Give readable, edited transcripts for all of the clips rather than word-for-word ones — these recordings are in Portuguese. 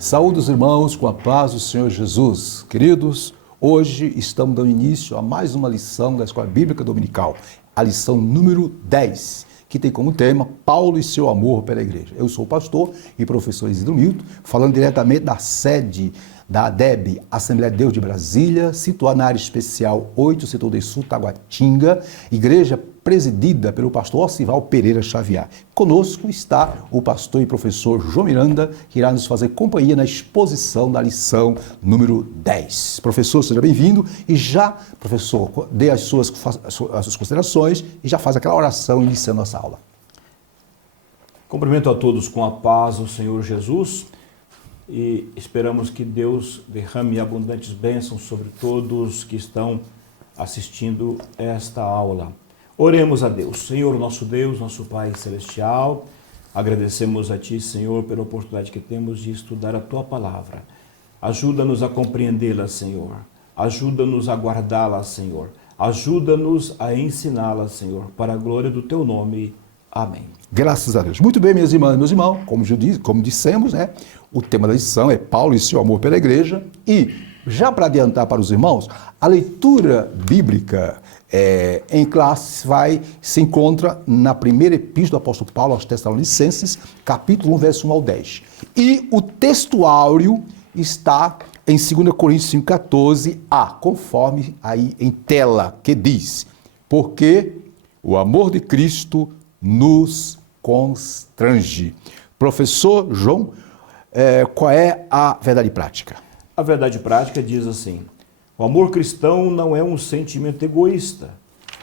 Saúde os irmãos com a paz do Senhor Jesus. Queridos, hoje estamos dando início a mais uma lição da Escola Bíblica Dominical, a lição número 10, que tem como tema Paulo e seu amor pela igreja. Eu sou o pastor e professor Isidro Milton, falando diretamente da sede da ADEB, Assembleia de Deus de Brasília, situada na área especial 8, setor de Sul, Taguatinga, igreja presidida pelo pastor Osival Pereira Xavier. Conosco está o pastor e professor João Miranda, que irá nos fazer companhia na exposição da lição número 10. Professor, seja bem-vindo e já, professor, dê as suas considerações e já faz aquela oração iniciando nossa aula. Cumprimento a todos com a paz do Senhor Jesus e esperamos que Deus derrame abundantes bênçãos sobre todos que estão assistindo esta aula. Oremos a Deus. Senhor, nosso Deus, nosso Pai Celestial, agradecemos a Ti, Senhor, pela oportunidade que temos de estudar a Tua Palavra. Ajuda-nos a compreendê-la, Senhor. Ajuda-nos a guardá-la, Senhor. Ajuda-nos a ensiná-la, Senhor, para a glória do Teu nome. Amém. Graças a Deus. Muito bem, minhas irmãs e meus irmãos, como dissemos, né? O tema da lição é Paulo e seu amor pela igreja. E, já para adiantar para os irmãos, a leitura bíblica em classe se encontra na primeira epístola do apóstolo Paulo aos Tessalonicenses, capítulo 1, verso 1 ao 10. E o texto áureo está em 2 Coríntios 5,14a, conforme aí em tela, que diz: porque o amor de Cristo nos constrange. Professor João, qual é a verdade prática? A verdade prática diz assim: o amor cristão não é um sentimento egoísta,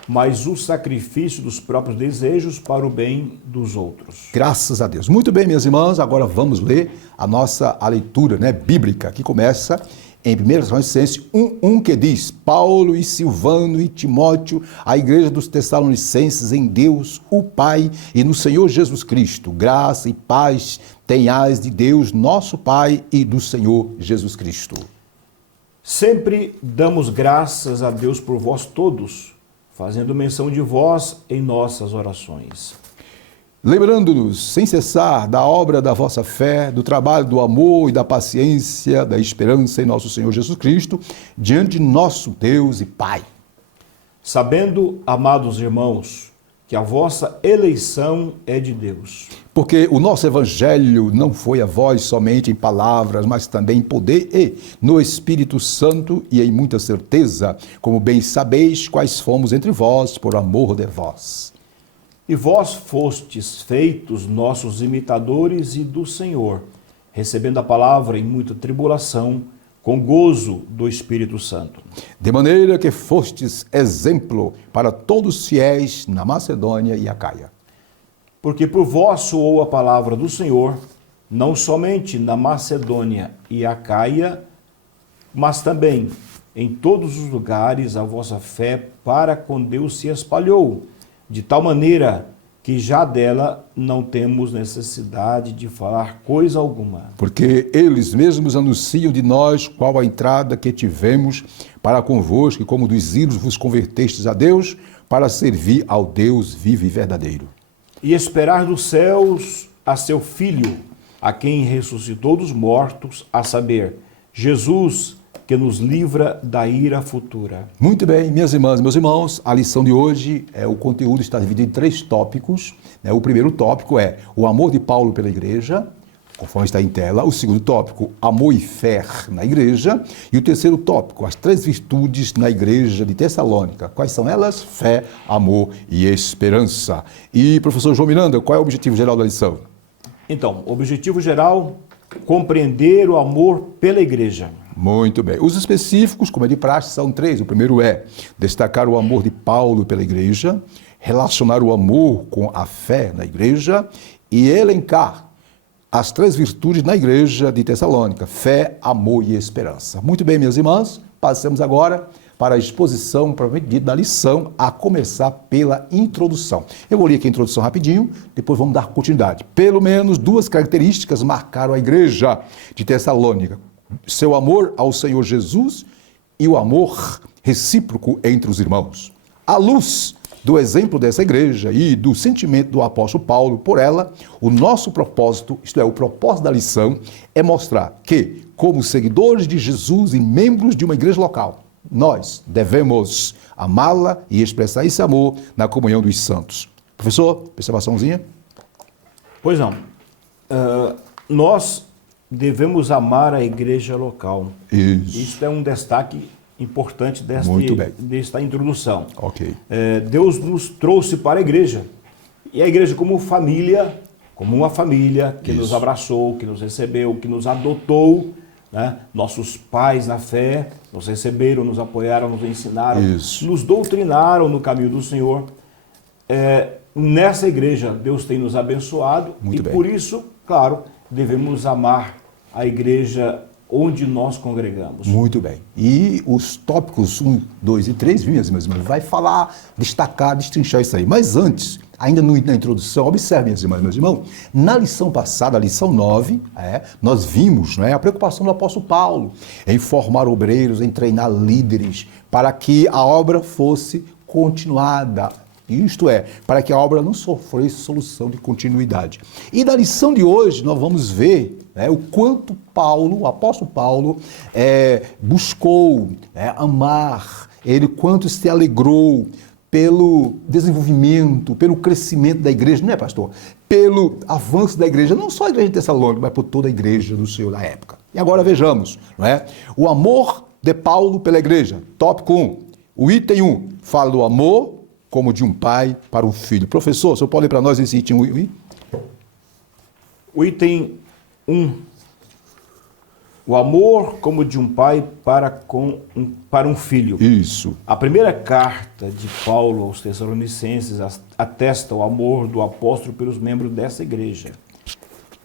mas o sacrifício dos próprios desejos para o bem dos outros. Graças a Deus. Muito bem, minhas irmãs, agora vamos ler a leitura bíblica, que começa em 1 Tessalonicenses 1:1, que diz: Paulo e Silvano e Timóteo, a igreja dos Tessalonicenses em Deus, o Pai e no Senhor Jesus Cristo, graça e paz tenhais de Deus, nosso Pai, e do Senhor Jesus Cristo. Sempre damos graças a Deus por vós todos, fazendo menção de vós em nossas orações. Lembrando-nos, sem cessar, da obra da vossa fé, do trabalho do amor e da paciência, da esperança em nosso Senhor Jesus Cristo, diante de nosso Deus e Pai. Sabendo, amados irmãos, que a vossa eleição é de Deus. Porque o nosso evangelho não foi a vós somente em palavras, mas também em poder e no Espírito Santo e em muita certeza, como bem sabeis quais fomos entre vós por amor de vós. E vós fostes feitos nossos imitadores e do Senhor, recebendo a palavra em muita tribulação, com gozo do Espírito Santo. De maneira que fostes exemplo para todos os fiéis na Macedônia e Acaia. Porque por vós soou a palavra do Senhor, não somente na Macedônia e Acaia, mas também em todos os lugares a vossa fé para com Deus se espalhou, de tal maneira que já dela não temos necessidade de falar coisa alguma. Porque eles mesmos anunciam de nós qual a entrada que tivemos para convosco, e como dos ídolos vos convertestes a Deus, para servir ao Deus vivo e verdadeiro. E esperar dos céus a seu Filho, a quem ressuscitou dos mortos, a saber, Jesus, que nos livra da ira futura. Muito bem, minhas irmãs e meus irmãos, a lição de hoje, o conteúdo está dividido em 3 tópicos. O primeiro tópico é o amor de Paulo pela igreja, conforme está em tela. O segundo tópico, amor e fé na igreja. E o terceiro tópico, as 3 virtudes na igreja de Tessalônica. Quais são elas? Fé, amor e esperança. E, professor João Miranda, qual é o objetivo geral da lição? Então, o objetivo geral, compreender o amor pela igreja. Muito bem. Os específicos, como é de praxe, são 3. O primeiro é destacar o amor de Paulo pela igreja, relacionar o amor com a fé na igreja e elencar as 3 virtudes na igreja de Tessalônica: fé, amor e esperança. Muito bem, minhas irmãs, passamos agora para a exposição propriamente dita da lição, a começar pela introdução. Eu vou ler aqui a introdução rapidinho, depois vamos dar continuidade. Pelo menos 2 características marcaram a igreja de Tessalônica: seu amor ao Senhor Jesus e o amor recíproco entre os irmãos. À luz do exemplo dessa igreja e do sentimento do apóstolo Paulo por ela, o nosso propósito, isto é, o propósito da lição, é mostrar que, como seguidores de Jesus e membros de uma igreja local, nós devemos amá-la e expressar esse amor na comunhão dos santos. Professor, observaçãozinha? Pois não. Nós devemos amar a igreja local. Isso é um destaque importante desta introdução. Ok. Deus nos trouxe para a igreja. E a igreja como família, como uma família que nos abraçou, que nos recebeu, que nos adotou, né? Nossos pais na fé nos receberam, nos apoiaram, nos ensinaram, nos doutrinaram no caminho do Senhor. Nessa igreja, Deus tem nos abençoado por isso, claro, devemos amar a igreja onde nós congregamos. Muito bem. E os tópicos 1, 2 e 3, minhas irmãs, vai falar, destacar, destrinchar isso aí. Mas antes, ainda na introdução, observe, minhas irmãs, meus irmãos, na lição passada, a lição 9, nós vimos a preocupação do apóstolo Paulo em formar obreiros, em treinar líderes, para que a obra fosse continuada. Isto é, para que a obra não sofresse solução de continuidade. E na lição de hoje, nós vamos ver o quanto Paulo, o apóstolo Paulo, buscou amar, ele quanto se alegrou pelo desenvolvimento, pelo crescimento da igreja, não é, pastor? Pelo avanço da igreja, não só a igreja de Tessalônica, mas por toda a igreja do Senhor da época. E agora vejamos, o amor de Paulo pela igreja, tópico 1. O item 1 fala do amor como de um pai para um filho. Professor, o senhor pode ler para nós esse item 1? O item 1. O amor como de um pai para um filho. Isso. A primeira carta de Paulo aos Tessalonicenses atesta o amor do apóstolo pelos membros dessa igreja.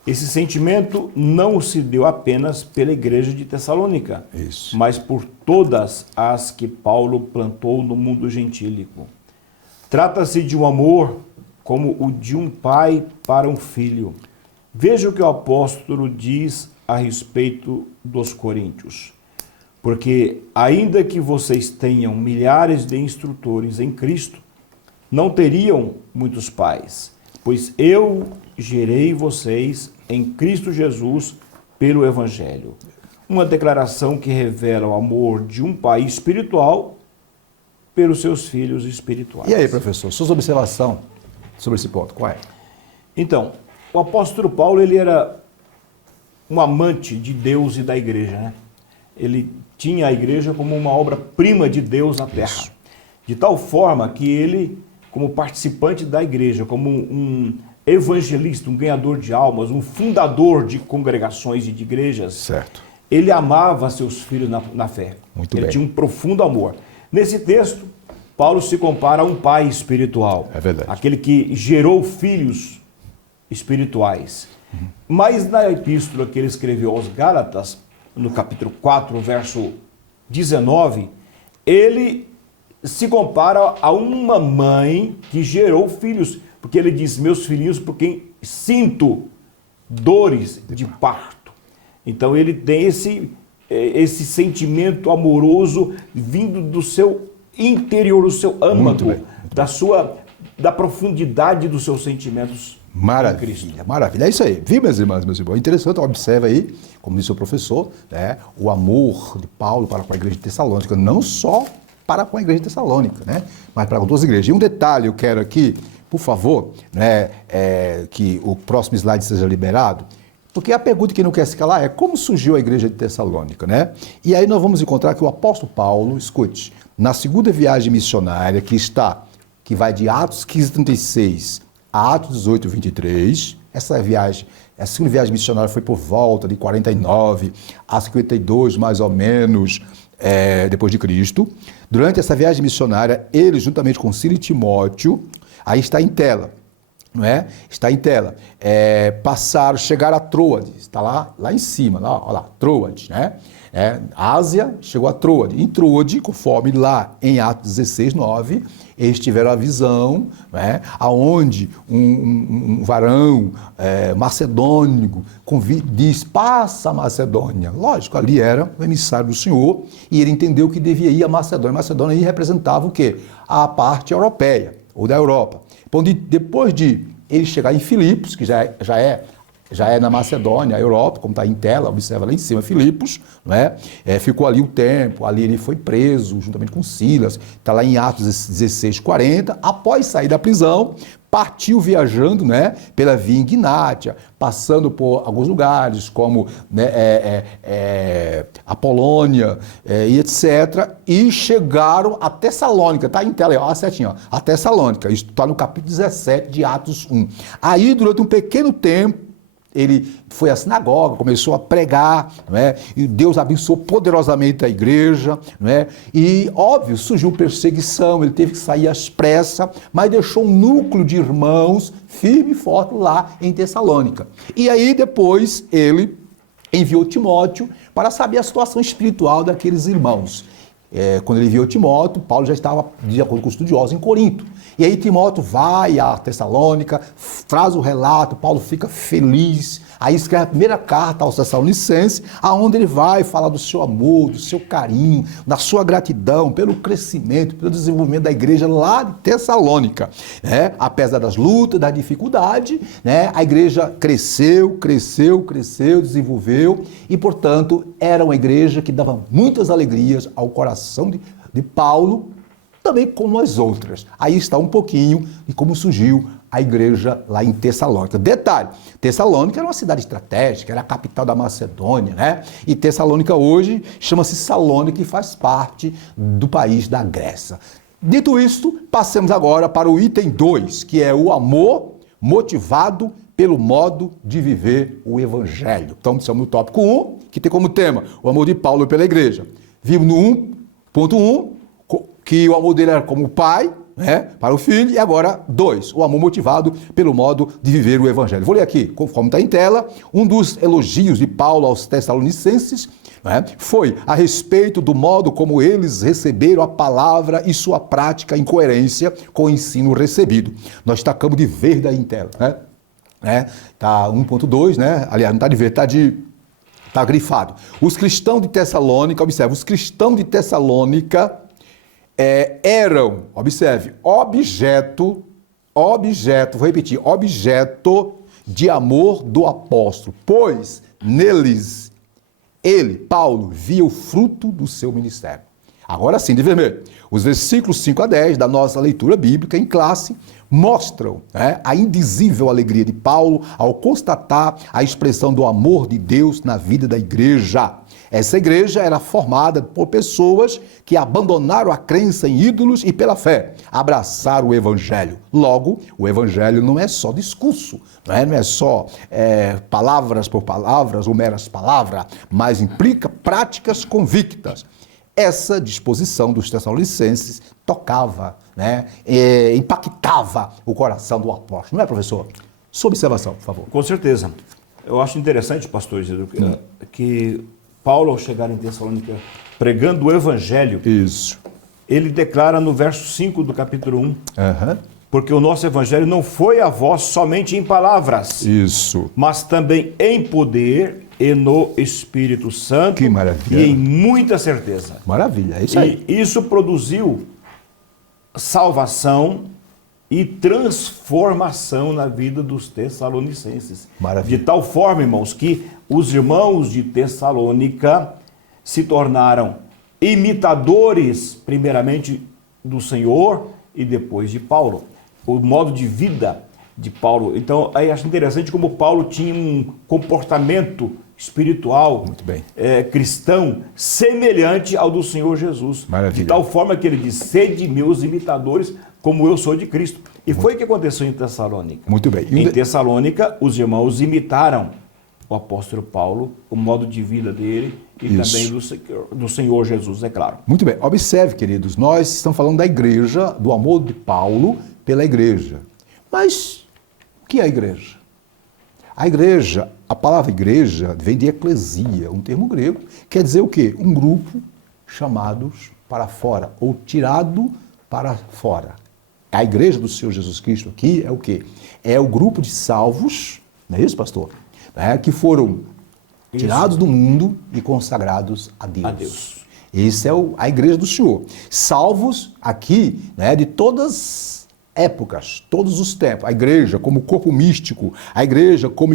Esse sentimento não se deu apenas pela igreja de Tessalônica, mas por todas as que Paulo plantou no mundo gentílico. Trata-se de um amor como o de um pai para um filho. Veja o que o apóstolo diz a respeito dos coríntios. Porque ainda que vocês tenham milhares de instrutores em Cristo, não teriam muitos pais, pois eu gerei vocês em Cristo Jesus pelo Evangelho. Uma declaração que revela o amor de um pai espiritual pelos seus filhos espirituais. E aí, professor, sua observação sobre esse ponto, qual é? Então, o apóstolo Paulo, ele era um amante de Deus e da igreja, né? Ele tinha a igreja como uma obra-prima de Deus na terra. De tal forma que ele, como participante da igreja, como um evangelista, um ganhador de almas, um fundador de congregações e de igrejas, ele amava seus filhos na fé. Ele tinha um profundo amor. Nesse texto, Paulo se compara a um pai espiritual. É verdade. Aquele que gerou filhos espirituais. Mas na epístola que ele escreveu aos Gálatas, no capítulo 4, verso 19, ele se compara a uma mãe que gerou filhos, porque ele diz, meus filhinhos, por quem sinto dores de parto. Então ele tem esse sentimento amoroso vindo do seu interior, do seu âmago, da profundidade dos seus sentimentos. Maravilha, maravilha. É isso aí. Viu, minhas irmãs, meus irmãos? Interessante, observa aí, como disse o professor, o amor de Paulo para com a igreja de Tessalônica, não só para com a igreja de Tessalônica, mas para com todas as igrejas. E um detalhe eu quero aqui, por favor, que o próximo slide seja liberado, porque a pergunta que não quer se calar é como surgiu a igreja de Tessalônica, E aí nós vamos encontrar que o apóstolo Paulo, escute, na segunda viagem missionária que vai de Atos 15:36 a Atos 18:23, essa viagem, a segunda viagem missionária foi por volta de 49 a 52, mais ou menos, depois de Cristo. Durante essa viagem missionária, ele, juntamente com Sílio e Timóteo, aí está em tela, Está em tela. Chegaram a Troade, está lá em cima, olha lá, Troade, Ásia chegou a Troade. Em Troade, conforme lá em Atos 16:9, eles tiveram a visão, aonde um varão macedônico diz, passa a Macedônia. Lógico, ali era o emissário do Senhor e ele entendeu que devia ir a Macedônia. Macedônia aí representava o quê? A parte europeia. ou da Europa. Depois de ele chegar em Filipos, que já é na Macedônia, a Europa, como está em tela, observa lá em cima, Filipos, não é? Ficou ali um tempo, ali ele foi preso, juntamente com Silas, está lá em Atos 16:40, após sair da prisão, partiu viajando, né, pela via Ignátia, passando por alguns lugares, como, né, a Polônia, e etc., e chegaram a Tessalônica, está em tela, ó, certinho, ó, a Tessalônica, isso está no capítulo 17 de Atos 1. Aí, durante um pequeno tempo, ele foi à sinagoga, começou a pregar, não é? E Deus abençoou poderosamente a igreja, não é? E, óbvio, surgiu perseguição, ele teve que sair às pressas, mas deixou um núcleo de irmãos firme e forte lá em Tessalônica. E aí, depois, ele enviou Timóteo para saber a situação espiritual daqueles irmãos. Quando ele enviou Timóteo, Paulo já estava, de acordo com os estudiosos, em Corinto. E aí Timóteo vai a Tessalônica, traz o relato, Paulo fica feliz, aí escreve a primeira carta aos Tessalonicenses, aonde ele vai falar do seu amor, do seu carinho, da sua gratidão pelo crescimento, pelo desenvolvimento da igreja lá de Tessalônica. Apesar das lutas, da dificuldade, a igreja cresceu, desenvolveu e, portanto, era uma igreja que dava muitas alegrias ao coração de Paulo, também como as outras. Aí está um pouquinho de como surgiu a igreja lá em Tessalônica. Detalhe, Tessalônica era uma cidade estratégica, era a capital da Macedônia, né? E Tessalônica hoje chama-se Salônica e faz parte do país da Grécia. Dito isto, passemos agora para o item 2, que é o amor motivado pelo modo de viver o evangelho. Então, estamos no tópico 1, que tem como tema o amor de Paulo pela igreja. Vimos no 1.1, que o amor dele era como pai, para o filho, e agora 2, o amor motivado pelo modo de viver o evangelho. Vou ler aqui, conforme está em tela, um dos elogios de Paulo aos Tessalonicenses foi a respeito do modo como eles receberam a palavra e sua prática em coerência com o ensino recebido. Nós destacamos de verde aí em tela, Está 1.2, aliás, não está de verde, está grifado. Os cristãos de Tessalônica, observe, os cristãos de Tessalônica eram, observe, objeto, vou repetir, objeto de amor do apóstolo, pois neles ele, Paulo, via o fruto do seu ministério. Agora sim, de vermelho, os versículos 5 a 10 da nossa leitura bíblica em classe mostram a indizível alegria de Paulo ao constatar a expressão do amor de Deus na vida da igreja. Essa igreja era formada por pessoas que abandonaram a crença em ídolos e, pela fé, abraçaram o evangelho. Logo, o evangelho não é só discurso, não é só palavras por palavras ou meras palavras, mas implica práticas convictas. Essa disposição dos Tessalonicenses tocava, impactava o coração do apóstolo. Não é, professor? Sua observação, por favor. Com certeza. Eu acho interessante, pastor Isidro, que Paulo, ao chegar em Tessalônica, pregando o evangelho, ele declara no verso 5 do capítulo 1, porque o nosso evangelho não foi a vós somente em palavras, mas também em poder e no Espírito Santo. Que maravilha. E em muita certeza. Maravilha, é isso aí. E isso produziu salvação e transformação na vida dos tessalonicenses. Maravilha. De tal forma, irmãos, que os irmãos de Tessalônica se tornaram imitadores, primeiramente, do Senhor e depois de Paulo. O modo de vida de Paulo. Então, aí acho interessante como Paulo tinha um comportamento espiritual, muito bem, cristão, semelhante ao do Senhor Jesus. Maravilha. De tal forma que ele diz, sede meus imitadores, como eu sou de Cristo. E foi o que aconteceu em Tessalônica. Muito bem. Em Tessalônica, os irmãos imitaram o apóstolo Paulo, o modo de vida dele e também do Senhor Jesus, é claro. Muito bem. Observe, queridos, nós estamos falando da igreja, do amor de Paulo pela igreja. Mas o que é a igreja? A igreja, a palavra igreja vem de eclesia, um termo grego, quer dizer o quê? Um grupo chamados para fora, ou tirado para fora. A igreja do Senhor Jesus Cristo aqui é o quê? É o grupo de salvos, não é isso, pastor? Que foram tirados do mundo e consagrados a Deus. Essa é a igreja do Senhor. Salvos aqui, de todas épocas, todos os tempos. A igreja como corpo místico, a igreja como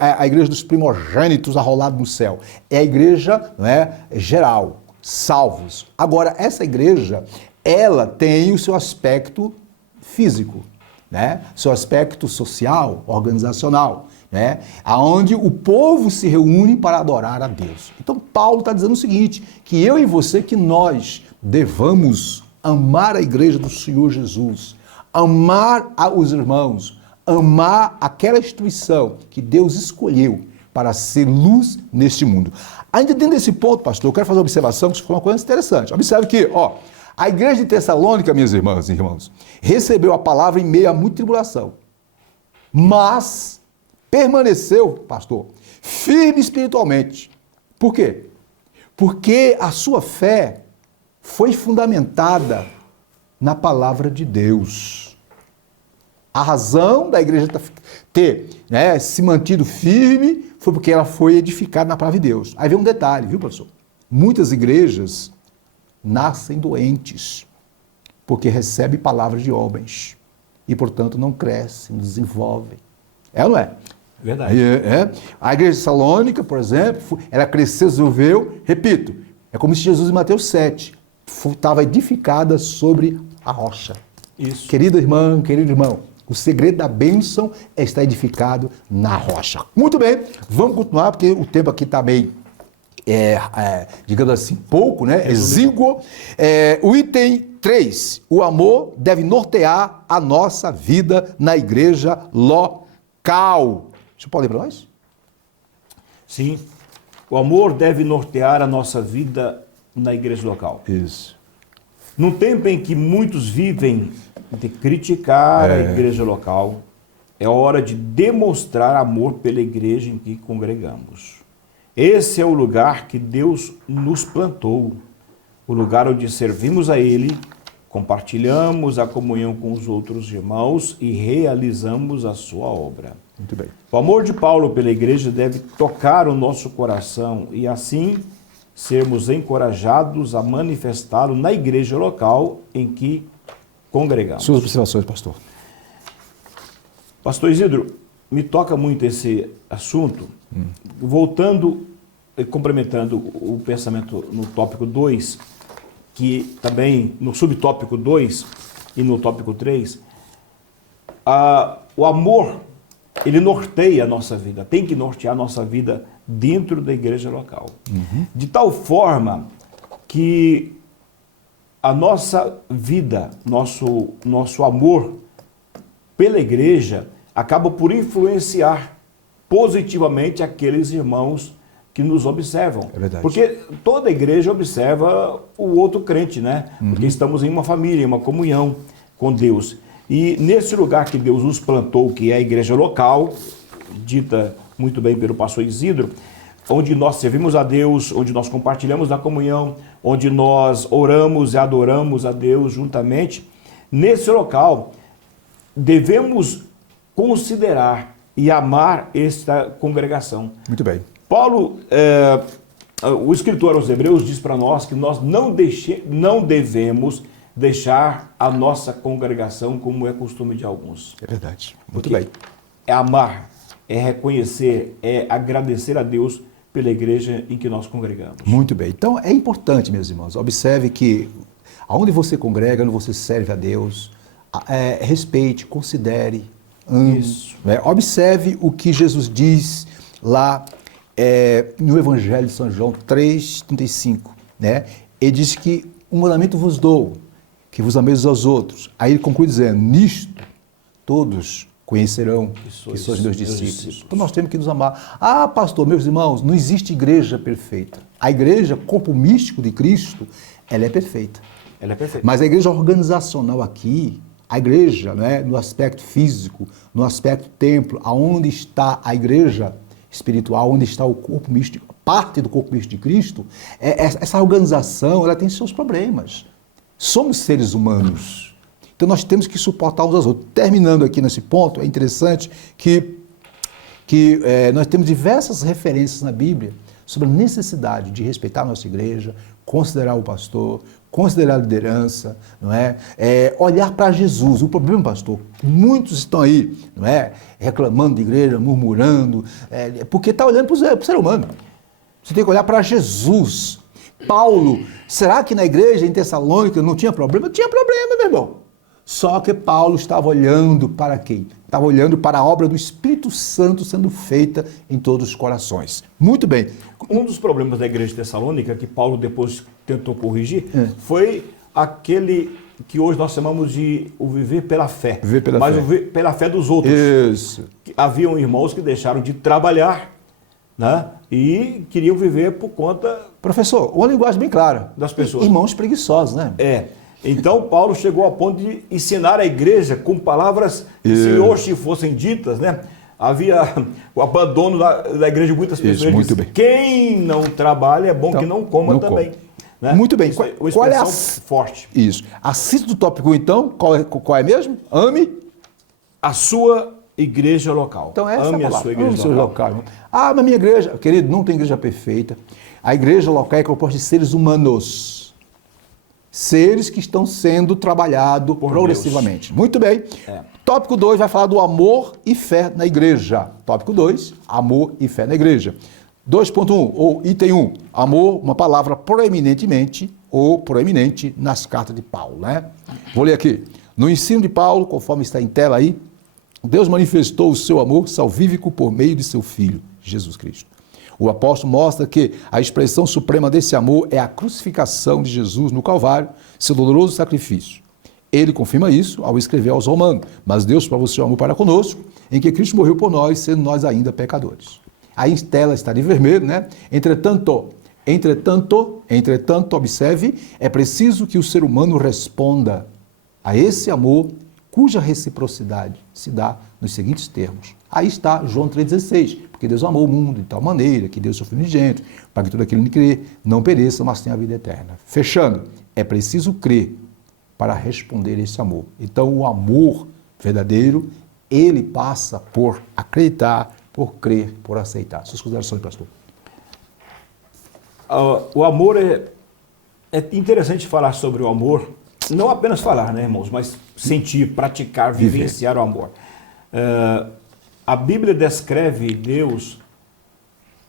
a igreja dos primogênitos arrolado no céu. É a igreja, não é, geral, salvos. Agora, essa igreja, ela tem o seu aspecto físico, né? Seu aspecto social, organizacional, né? Aonde o povo se reúne para adorar a Deus. Então Paulo está dizendo o seguinte, que eu e você, que nós devamos amar a igreja do Senhor Jesus, amar os irmãos, amar aquela instituição que Deus escolheu para ser luz neste mundo. Ainda dentro desse ponto, pastor, eu quero fazer uma observação que foi uma coisa interessante. Observe que, a igreja de Tessalônica, minhas irmãs e irmãos, recebeu a palavra em meio a muita tribulação, mas permaneceu, pastor, firme espiritualmente. Por quê? Porque a sua fé foi fundamentada na palavra de Deus. A razão da igreja ter, né, se mantido firme foi porque ela foi edificada na palavra de Deus. Aí vem um detalhe, viu, professor? Muitas igrejas nascem doentes porque recebem palavras de homens e, portanto, não crescem, não desenvolvem. É ou não é? Verdade. A igreja de Salônica, por exemplo, ela cresceu, desenvolveu, repito, é como se Jesus em Mateus 7 estava edificada sobre a rocha. Isso. Querida irmã, querido irmão, o segredo da bênção é estar edificado na rocha. Muito bem, vamos continuar, porque o tempo aqui está meio, digamos assim, pouco, né? Exíguo. O item 3, o amor deve nortear a nossa vida na igreja local. Você pode ler para nós? Sim, o amor deve nortear a nossa vida na igreja local. Isso. Num tempo em que muitos vivem de criticar a igreja local, é hora de demonstrar amor pela igreja em que congregamos. Esse é o lugar que Deus nos plantou, o lugar onde servimos a Ele, compartilhamos a comunhão com os outros irmãos e realizamos a sua obra. Muito bem. O amor de Paulo pela igreja deve tocar o nosso coração e assim sermos encorajados a manifestá-lo na igreja local em que congregamos. Suas observações, pastor. Pastor Isidro, me toca muito esse assunto. Voltando e complementando o pensamento no tópico 2, que também no subtópico 2 e no tópico 3, o amor, ele norteia a nossa vida, tem que nortear a nossa vida dentro da igreja local. De tal forma que a nossa vida, nosso amor pela igreja acaba por influenciar positivamente aqueles irmãos que nos observam. É verdade. Porque toda igreja observa o outro crente, né? Porque estamos em uma família, em uma comunhão com Deus. E nesse lugar que Deus nos plantou, que é a igreja local, dita muito bem pelo pastor Isidro, onde nós servimos a Deus, onde nós compartilhamos da comunhão, onde nós oramos e adoramos a Deus juntamente, nesse local devemos considerar e amar esta congregação. Muito bem. Paulo, o escritor aos Hebreus diz para nós que nós não devemos deixar a nossa congregação como é costume de alguns. É verdade. Muito Porque bem. é amar, é reconhecer, é agradecer a Deus pela igreja em que nós congregamos. Muito bem. Então, é importante, meus irmãos, observe que aonde você congrega, onde você serve a Deus, respeite, considere, ame. Isso. Né? Observe o que Jesus diz lá no Evangelho de São João 3,35. Né? Ele diz que um mandamento vos dou, que vos ameis aos outros. Aí ele conclui dizendo, nisto todos conhecerão que sois meus discípulos. Então nós temos que nos amar. Ah, pastor, meus irmãos, não existe igreja perfeita. A igreja, corpo místico de Cristo, ela é perfeita. Ela é perfeita. Mas a igreja organizacional aqui, a igreja, né, no aspecto físico, no aspecto templo, aonde está a igreja espiritual, onde está o corpo místico, parte do corpo místico de Cristo, essa organização, ela tem seus problemas. Somos seres humanos. Então nós temos que suportar uns aos outros. Terminando aqui nesse ponto, é interessante que nós temos diversas referências na Bíblia sobre a necessidade de respeitar a nossa igreja, considerar o pastor, considerar a liderança, não é? Olhar para Jesus. O problema, pastor, muitos estão aí, não é? Reclamando de igreja, murmurando, porque está olhando para o ser humano. Você tem que olhar para Jesus. Paulo, será que na igreja em Tessalônica não tinha problema? Tinha problema, meu irmão. Só que Paulo estava olhando para quem? Estava olhando para a obra do Espírito Santo sendo feita em todos os corações. Muito bem. Um dos problemas da igreja de Tessalônica, que Paulo depois tentou corrigir, foi aquele que hoje nós chamamos de o viver pela fé. Viver pela mas fé. o viver pela fé dos outros. Isso. Haviam irmãos que deixaram de trabalhar, né? E queriam viver por conta... Professor, uma linguagem bem clara. Das pessoas. Irmãos preguiçosos, né? Então Paulo chegou ao ponto de ensinar a igreja com palavras que se hoje fossem ditas, né? Havia o abandono da igreja de muitas pessoas. Isso, muito bem. Quem não trabalha é bom Então, que não coma não também. come. Né? Muito bem. Isso é uma Qual é a... expressão forte. Isso. A cita do tópico 1, então, qual é mesmo? Ame a sua igreja local. Então essa Ame é a a palavra. sua igreja Ame seu local. local. Ah, mas minha igreja, querido, não tem igreja perfeita. A igreja local é composta de seres humanos. Seres que estão sendo trabalhados progressivamente. Deus. Muito bem. Tópico 2 vai falar do amor e fé na igreja. Tópico 2, amor e fé na igreja. 2.1, ou item 1, amor, uma palavra proeminentemente ou proeminente nas cartas de Paulo, né? Vou ler aqui. No ensino de Paulo, conforme está em tela aí, Deus manifestou o seu amor salvífico por meio de seu Filho, Jesus Cristo. O apóstolo mostra que a expressão suprema desse amor é a crucificação de Jesus no Calvário, seu doloroso sacrifício. Ele confirma isso ao escrever aos Romanos, mas Deus provou o seu amor para conosco, em que Cristo morreu por nós, sendo nós ainda pecadores. Aí em tela está de vermelho, né? Entretanto, observe, é preciso que o ser humano responda a esse amor, cuja reciprocidade se dá nos seguintes termos. Aí está João 3,16, porque Deus amou o mundo de tal maneira que Deus seu Filho unigênito, para que todo aquele que crê não pereça, mas tenha a vida eterna. Fechando, é preciso crer para responder esse amor. Então o amor verdadeiro, ele passa por acreditar, por crer, por aceitar. Suas considerações, pastor? O amor é interessante falar sobre o amor, não apenas falar, né, irmãos, mas sentir, praticar, vivenciar o amor. A Bíblia descreve Deus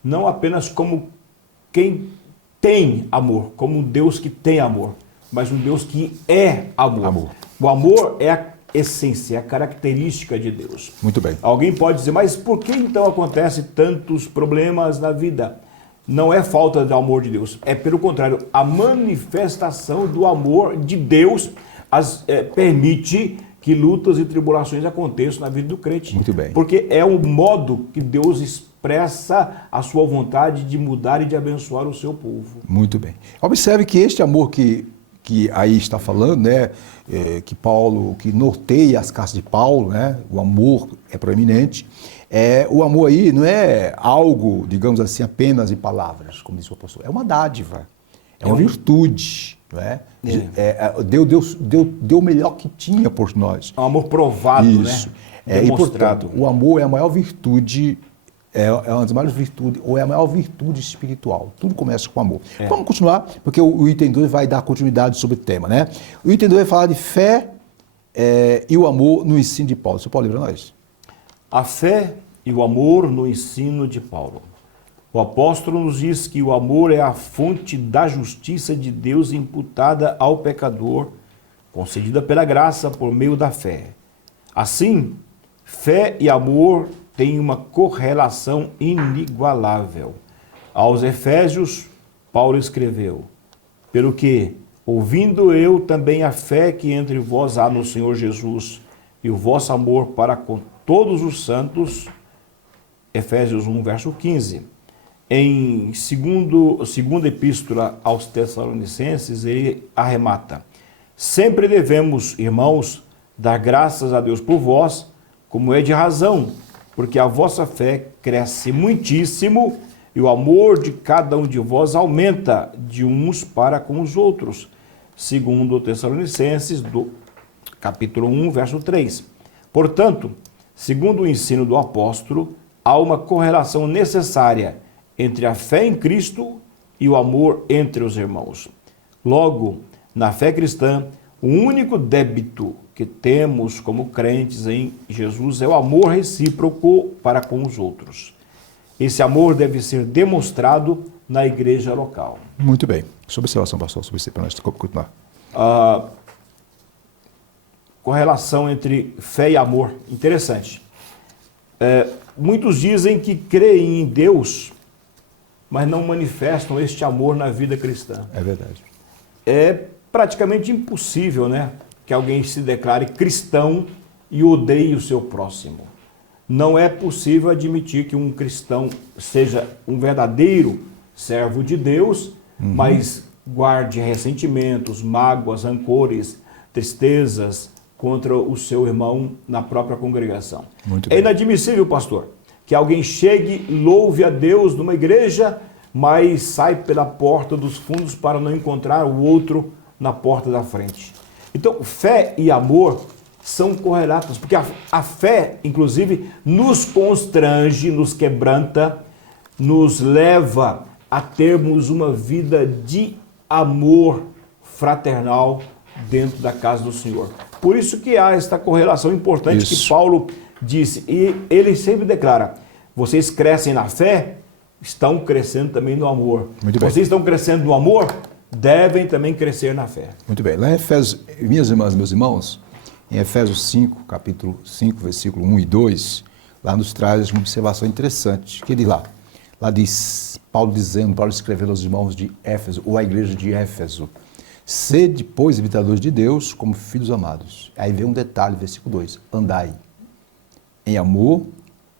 não apenas como quem tem amor, como um Deus que tem amor, mas um Deus que é amor. O amor é a essência, é a característica de Deus. Muito bem. Alguém pode dizer, mas por que então acontecem tantos problemas na vida? Não é falta de amor de Deus, é pelo contrário, a manifestação do amor de Deus permite que lutas e tribulações aconteçam na vida do crente. Muito bem. Porque é o modo que Deus expressa a sua vontade de mudar e de abençoar o seu povo. Muito bem. Observe que este amor que aí está falando, né, que Paulo, que norteia as cartas de Paulo, né, o amor é proeminente. O amor aí não é algo, digamos assim, apenas de palavras, como disse o apóstolo. É uma dádiva, é uma virtude. Não é? Deus deu o melhor que tinha por nós. É um amor provado, isso, né? Demonstrado. E, portanto, o amor é a maior virtude, é uma das maiores virtudes, ou é a maior virtude espiritual. Tudo começa com amor. Vamos continuar, porque o item 2 vai dar continuidade sobre o tema, né? O item 2 vai falar de fé e o amor no ensino de Paulo. Você pode ler para nós? A fé e o amor no ensino de Paulo. O apóstolo nos diz que o amor é a fonte da justiça de Deus imputada ao pecador, concedida pela graça por meio da fé. Assim, fé e amor têm uma correlação inigualável. Aos Efésios, Paulo escreveu: pelo que, ouvindo eu também a fé que entre vós há no Senhor Jesus e o vosso amor para com todos os santos, Efésios 1, verso 15. Em segunda epístola aos Tessalonicenses, ele arremata: sempre devemos, irmãos, dar graças a Deus por vós, como é de razão, porque a vossa fé cresce muitíssimo e o amor de cada um de vós aumenta de uns para com os outros. Segundo Tessalonicenses, do capítulo 1, verso 3. Portanto, segundo o ensino do apóstolo, há uma correlação necessária entre a fé em Cristo e o amor entre os irmãos. Logo, na fé cristã, o único débito que temos como crentes em Jesus é o amor recíproco para com os outros. Esse amor deve ser demonstrado na igreja local. Muito bem. Sua observação, pastor, sobre isso, para nós continuar. Correlação entre fé e amor. Interessante. Muitos dizem que creem em Deus, mas não manifestam este amor na vida cristã. É verdade. É praticamente impossível, né, que alguém se declare cristão e odeie o seu próximo. Não é possível admitir que um cristão seja um verdadeiro servo de Deus, mas guarde ressentimentos, mágoas, rancores, tristezas contra o seu irmão na própria congregação. Muito É bem. inadmissível, pastor, que alguém chegue, louve a Deus numa igreja, mas sai pela porta dos fundos para não encontrar o outro na porta da frente. Então, fé e amor são correlatos, porque a fé, inclusive, nos constrange, nos quebranta, nos leva a termos uma vida de amor fraternal dentro da casa do Senhor. Por isso que há esta correlação importante que Paulo disse. E ele sempre declara, vocês crescem na fé, estão crescendo também no amor. Muito bem. Vocês estão crescendo no amor, devem também crescer na fé. Muito bem. Lá em Efésios, minhas irmãs, meus irmãos, em Efésios 5, capítulo 5, versículo 1 e 2, lá nos traz uma observação interessante. Que diz lá? Lá diz, Paulo escrevendo aos irmãos de Éfeso, ou à igreja de Éfeso, sede, pois, imitadores de Deus, como filhos amados. Aí vem um detalhe, versículo 2, andai em amor,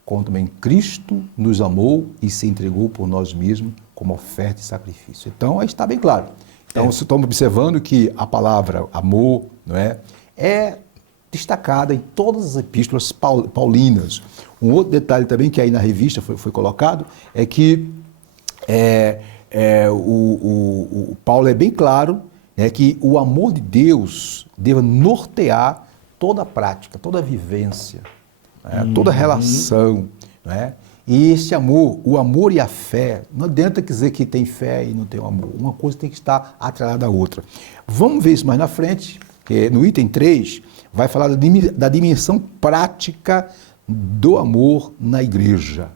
como também Cristo nos amou e se entregou por nós mesmos como oferta e sacrifício. Então, aí está bem claro. Então, estamos observando que a palavra amor, não é destacada em todas as epístolas paulinas. Um outro detalhe também que aí na revista foi colocado é que o Paulo é bem claro, que o amor de Deus deva nortear toda a prática, toda a vivência, toda a relação. E esse amor, o amor e a fé, não adianta dizer que tem fé e não tem amor. Uma coisa tem que estar atrelada à outra. Vamos ver isso mais na frente, que no item 3 vai falar da dimensão prática do amor na igreja.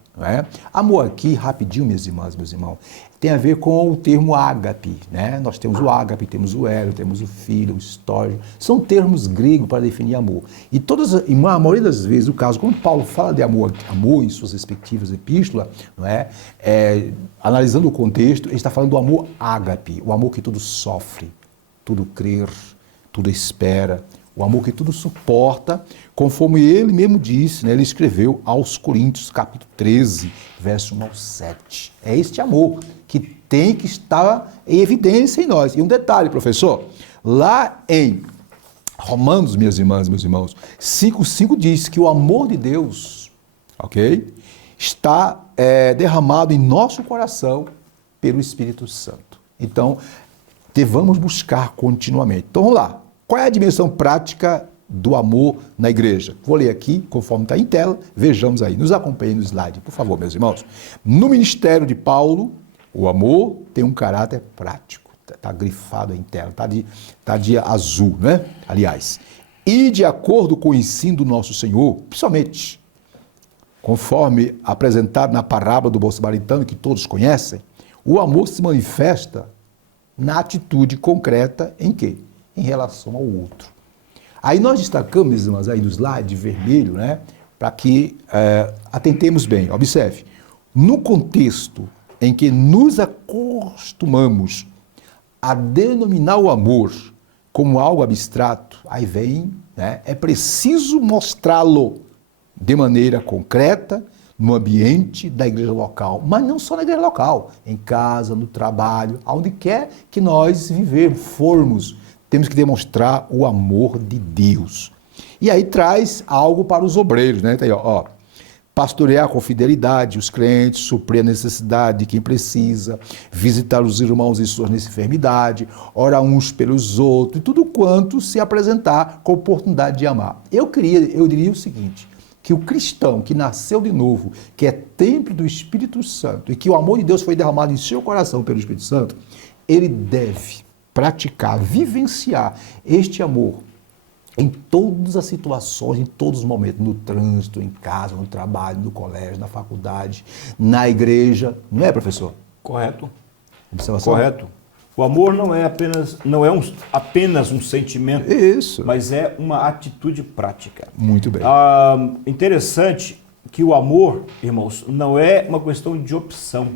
Amor aqui, rapidinho, minhas irmãs, meus irmãos, tem a ver com o termo ágape. Nós temos o ágape, temos o hélio, temos o filho, o histórico. São termos gregos para definir amor. E a maioria das vezes, o caso, quando Paulo fala de amor em suas respectivas epístolas, analisando o contexto, ele está falando do amor ágape, o amor que tudo sofre, tudo crer, tudo espera, o amor que tudo suporta, conforme ele mesmo disse, ele escreveu aos Coríntios, capítulo 13, verso 1 ao 7. É este amor que tem que estar em evidência em nós. E um detalhe, professor, lá em Romanos, minhas irmãs, meus irmãos, 5,5 diz que o amor de Deus, está derramado em nosso coração pelo Espírito Santo. Então, devamos buscar continuamente. Então, vamos lá. Qual é a dimensão prática do amor na igreja? Vou ler aqui, conforme está em tela, vejamos aí. Nos acompanhem no slide, por favor, meus irmãos. No ministério de Paulo, o amor tem um caráter prático. Está grifado em tela, está de azul, aliás. E de acordo com o ensino do nosso Senhor, principalmente, conforme apresentado na parábola do bom samaritano, que todos conhecem, o amor se manifesta na atitude concreta em quê? Em relação ao outro. Aí nós destacamos, meus irmãos, aí no slide vermelho, para que atentemos bem. Observe, no contexto em que nos acostumamos a denominar o amor como algo abstrato, aí vem, é preciso mostrá-lo de maneira concreta no ambiente da igreja local, mas não só na igreja local, em casa, no trabalho, aonde quer que nós formos, temos que demonstrar o amor de Deus. E aí traz algo para os obreiros, Tá aí, pastorear com fidelidade os crentes, suprir a necessidade de quem precisa, visitar os irmãos em suas enfermidades, orar uns pelos outros, e tudo quanto se apresentar com a oportunidade de amar. Eu diria o seguinte, que o cristão que nasceu de novo, que é templo do Espírito Santo e que o amor de Deus foi derramado em seu coração pelo Espírito Santo, ele deve praticar, vivenciar este amor em todas as situações, em todos os momentos, no trânsito, em casa, no trabalho, no colégio, na faculdade, na igreja. Não é, professor? Correto. Observação? Correto. O amor não é apenas um sentimento, Isso. mas é uma atitude prática. Muito bem. Interessante que o amor, irmãos, não é uma questão de opção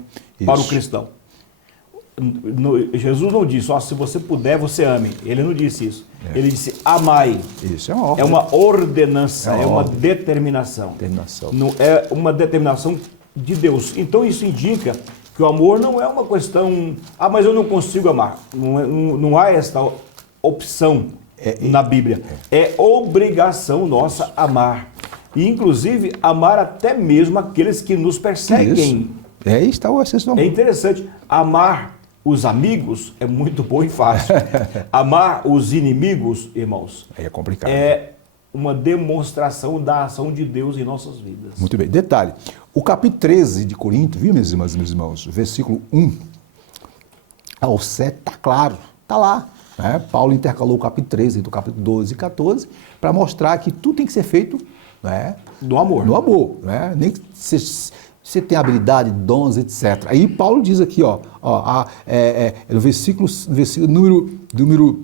para o cristão. Jesus não disse, se você puder, você ame. Ele não disse isso. Ele disse, amai. Isso é uma ordem. É uma ordenança, É uma ordem. determinação. Determinação. Não é uma determinação de Deus. Então isso indica que o amor não é uma questão, mas eu não consigo amar. Não há esta opção na Bíblia. É obrigação nossa amar. E inclusive amar até mesmo aqueles que nos perseguem. Isso. Está o excesso do amor. É interessante. Amar os amigos é muito bom e fácil. Amar os inimigos, irmãos, É complicado. é uma demonstração da ação de Deus em nossas vidas. Muito bem. Detalhe, o capítulo 13 de Corinto, viu, minhas irmãs e meus irmãos, versículo 1 ao 7, está claro, está lá. Né? Paulo intercalou o capítulo 13 do capítulo 12 e 14 para mostrar que tudo tem que ser feito, né, Do amor. no amor. Né? Nem que você tem habilidade, dons, etc. Aí Paulo diz aqui, no versículo número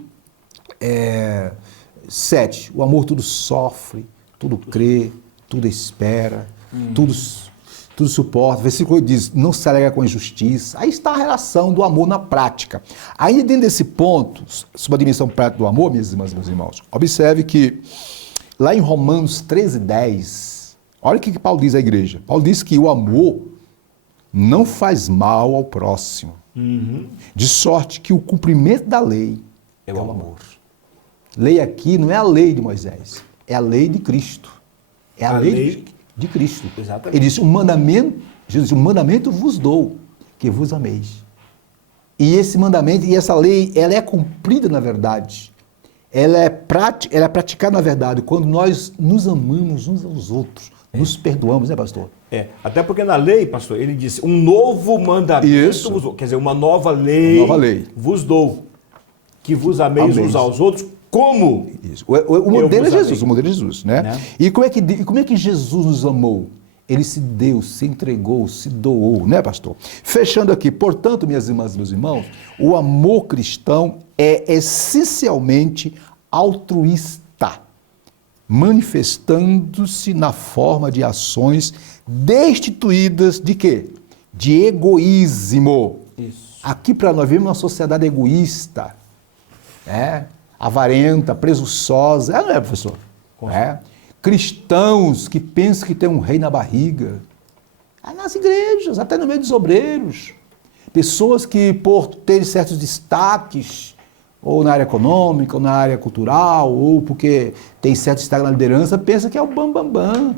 7, o amor tudo sofre, tudo crê, tudo espera, tudo suporta. Versículo 8 diz, não se alegra com a injustiça. Aí está a relação do amor na prática. Ainda dentro desse ponto, sobre a dimensão prática do amor, minhas irmãs e meus irmãos, observe que lá em Romanos 13:10, olha o que Paulo diz à igreja. Paulo diz que o amor não faz mal ao próximo, de sorte que o cumprimento da lei é o amor. Lei aqui não é a lei de Moisés, é a lei de Cristo. É a lei de Cristo. Exatamente. Ele disse, Jesus disse, um mandamento vos dou, que vos ameis. E esse mandamento, e essa lei, ela é cumprida na verdade. Ela é praticada na verdade, quando nós nos amamos uns aos outros, nos perdoamos, né, pastor? Até porque na lei, pastor, ele disse, um novo mandamento vos dou, quer dizer, uma nova lei vos dou, que vos ameis uns aos outros, como? Isso. O modelo é Jesus, amei. o modelo é Jesus, né? E como é que Jesus nos amou? Ele se deu, se entregou, se doou, né, pastor? Fechando aqui, portanto, minhas irmãs e meus irmãos, o amor cristão é essencialmente altruísta, manifestando-se na forma de ações destituídas de quê? De egoísmo. Isso. Aqui para nós vivemos uma sociedade egoísta, avarenta, presunçosa, não é, professor? Cristãos que pensam que tem um rei na barriga, nas igrejas, até no meio dos obreiros, pessoas que por terem certos destaques, ou na área econômica, ou na área cultural, ou porque tem certo destaque na liderança, pensa que é o bambambam.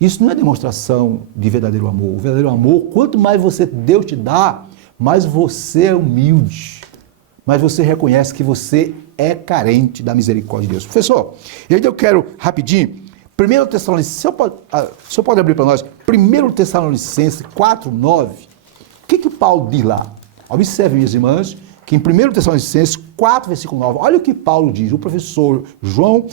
Isso não é demonstração de verdadeiro amor. O verdadeiro amor, quanto mais Deus te dá, mais você é humilde, mais você reconhece que você é carente da misericórdia de Deus. Professor, e aí eu quero rapidinho, 1 Tessalonicenses, o senhor pode abrir para nós, 1 Tessalonicenses 4:9, o que Paulo diz lá? Observe, minhas irmãs, que em 1 Tessalonicenses 4, versículo 9, olha o que Paulo diz, o professor João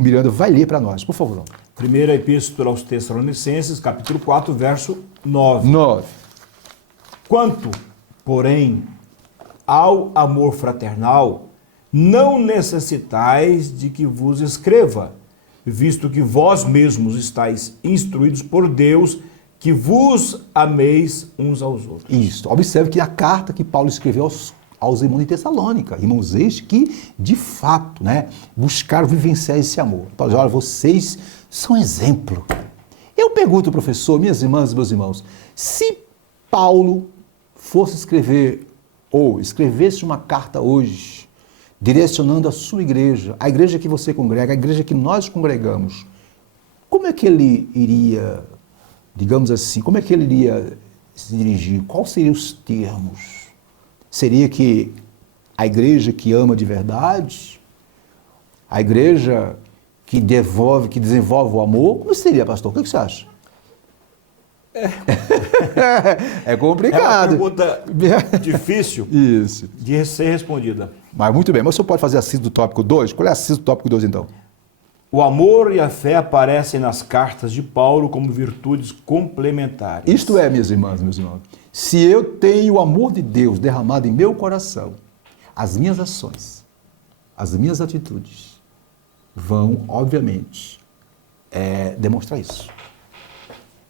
Miranda vai ler para nós, por favor. Primeira Epístola aos Tessalonicenses, capítulo 4, verso 9. 9. Quanto, porém, ao amor fraternal, não necessitais de que vos escreva, visto que vós mesmos estáis instruídos por Deus, que vos ameis uns aos outros. Isso. Observe que a carta que Paulo escreveu aos irmãos de Tessalônica, irmãos estes que, de fato, buscaram vivenciar esse amor. Paulo diz, olha, vocês são exemplo. Eu pergunto, professor, minhas irmãs e meus irmãos, se Paulo fosse escrever, ou escrevesse uma carta hoje, direcionando a sua igreja, a igreja que você congrega, a igreja que nós congregamos, como é que ele iria, digamos assim, como é que ele iria se dirigir? Quais seriam os termos? Seria que a igreja que ama de verdade, a igreja que desenvolve o amor, como seria, pastor? O que você acha? É complicado. É uma pergunta difícil Isso. de ser respondida. Mas muito bem, mas o senhor pode fazer a síntese do tópico 2? Qual é a síntese do tópico 2, então? O amor e a fé aparecem nas cartas de Paulo como virtudes complementares. Isto é, minhas irmãs, meus irmãos, se eu tenho o amor de Deus derramado em meu coração, as minhas ações, as minhas atitudes vão, obviamente, demonstrar isso.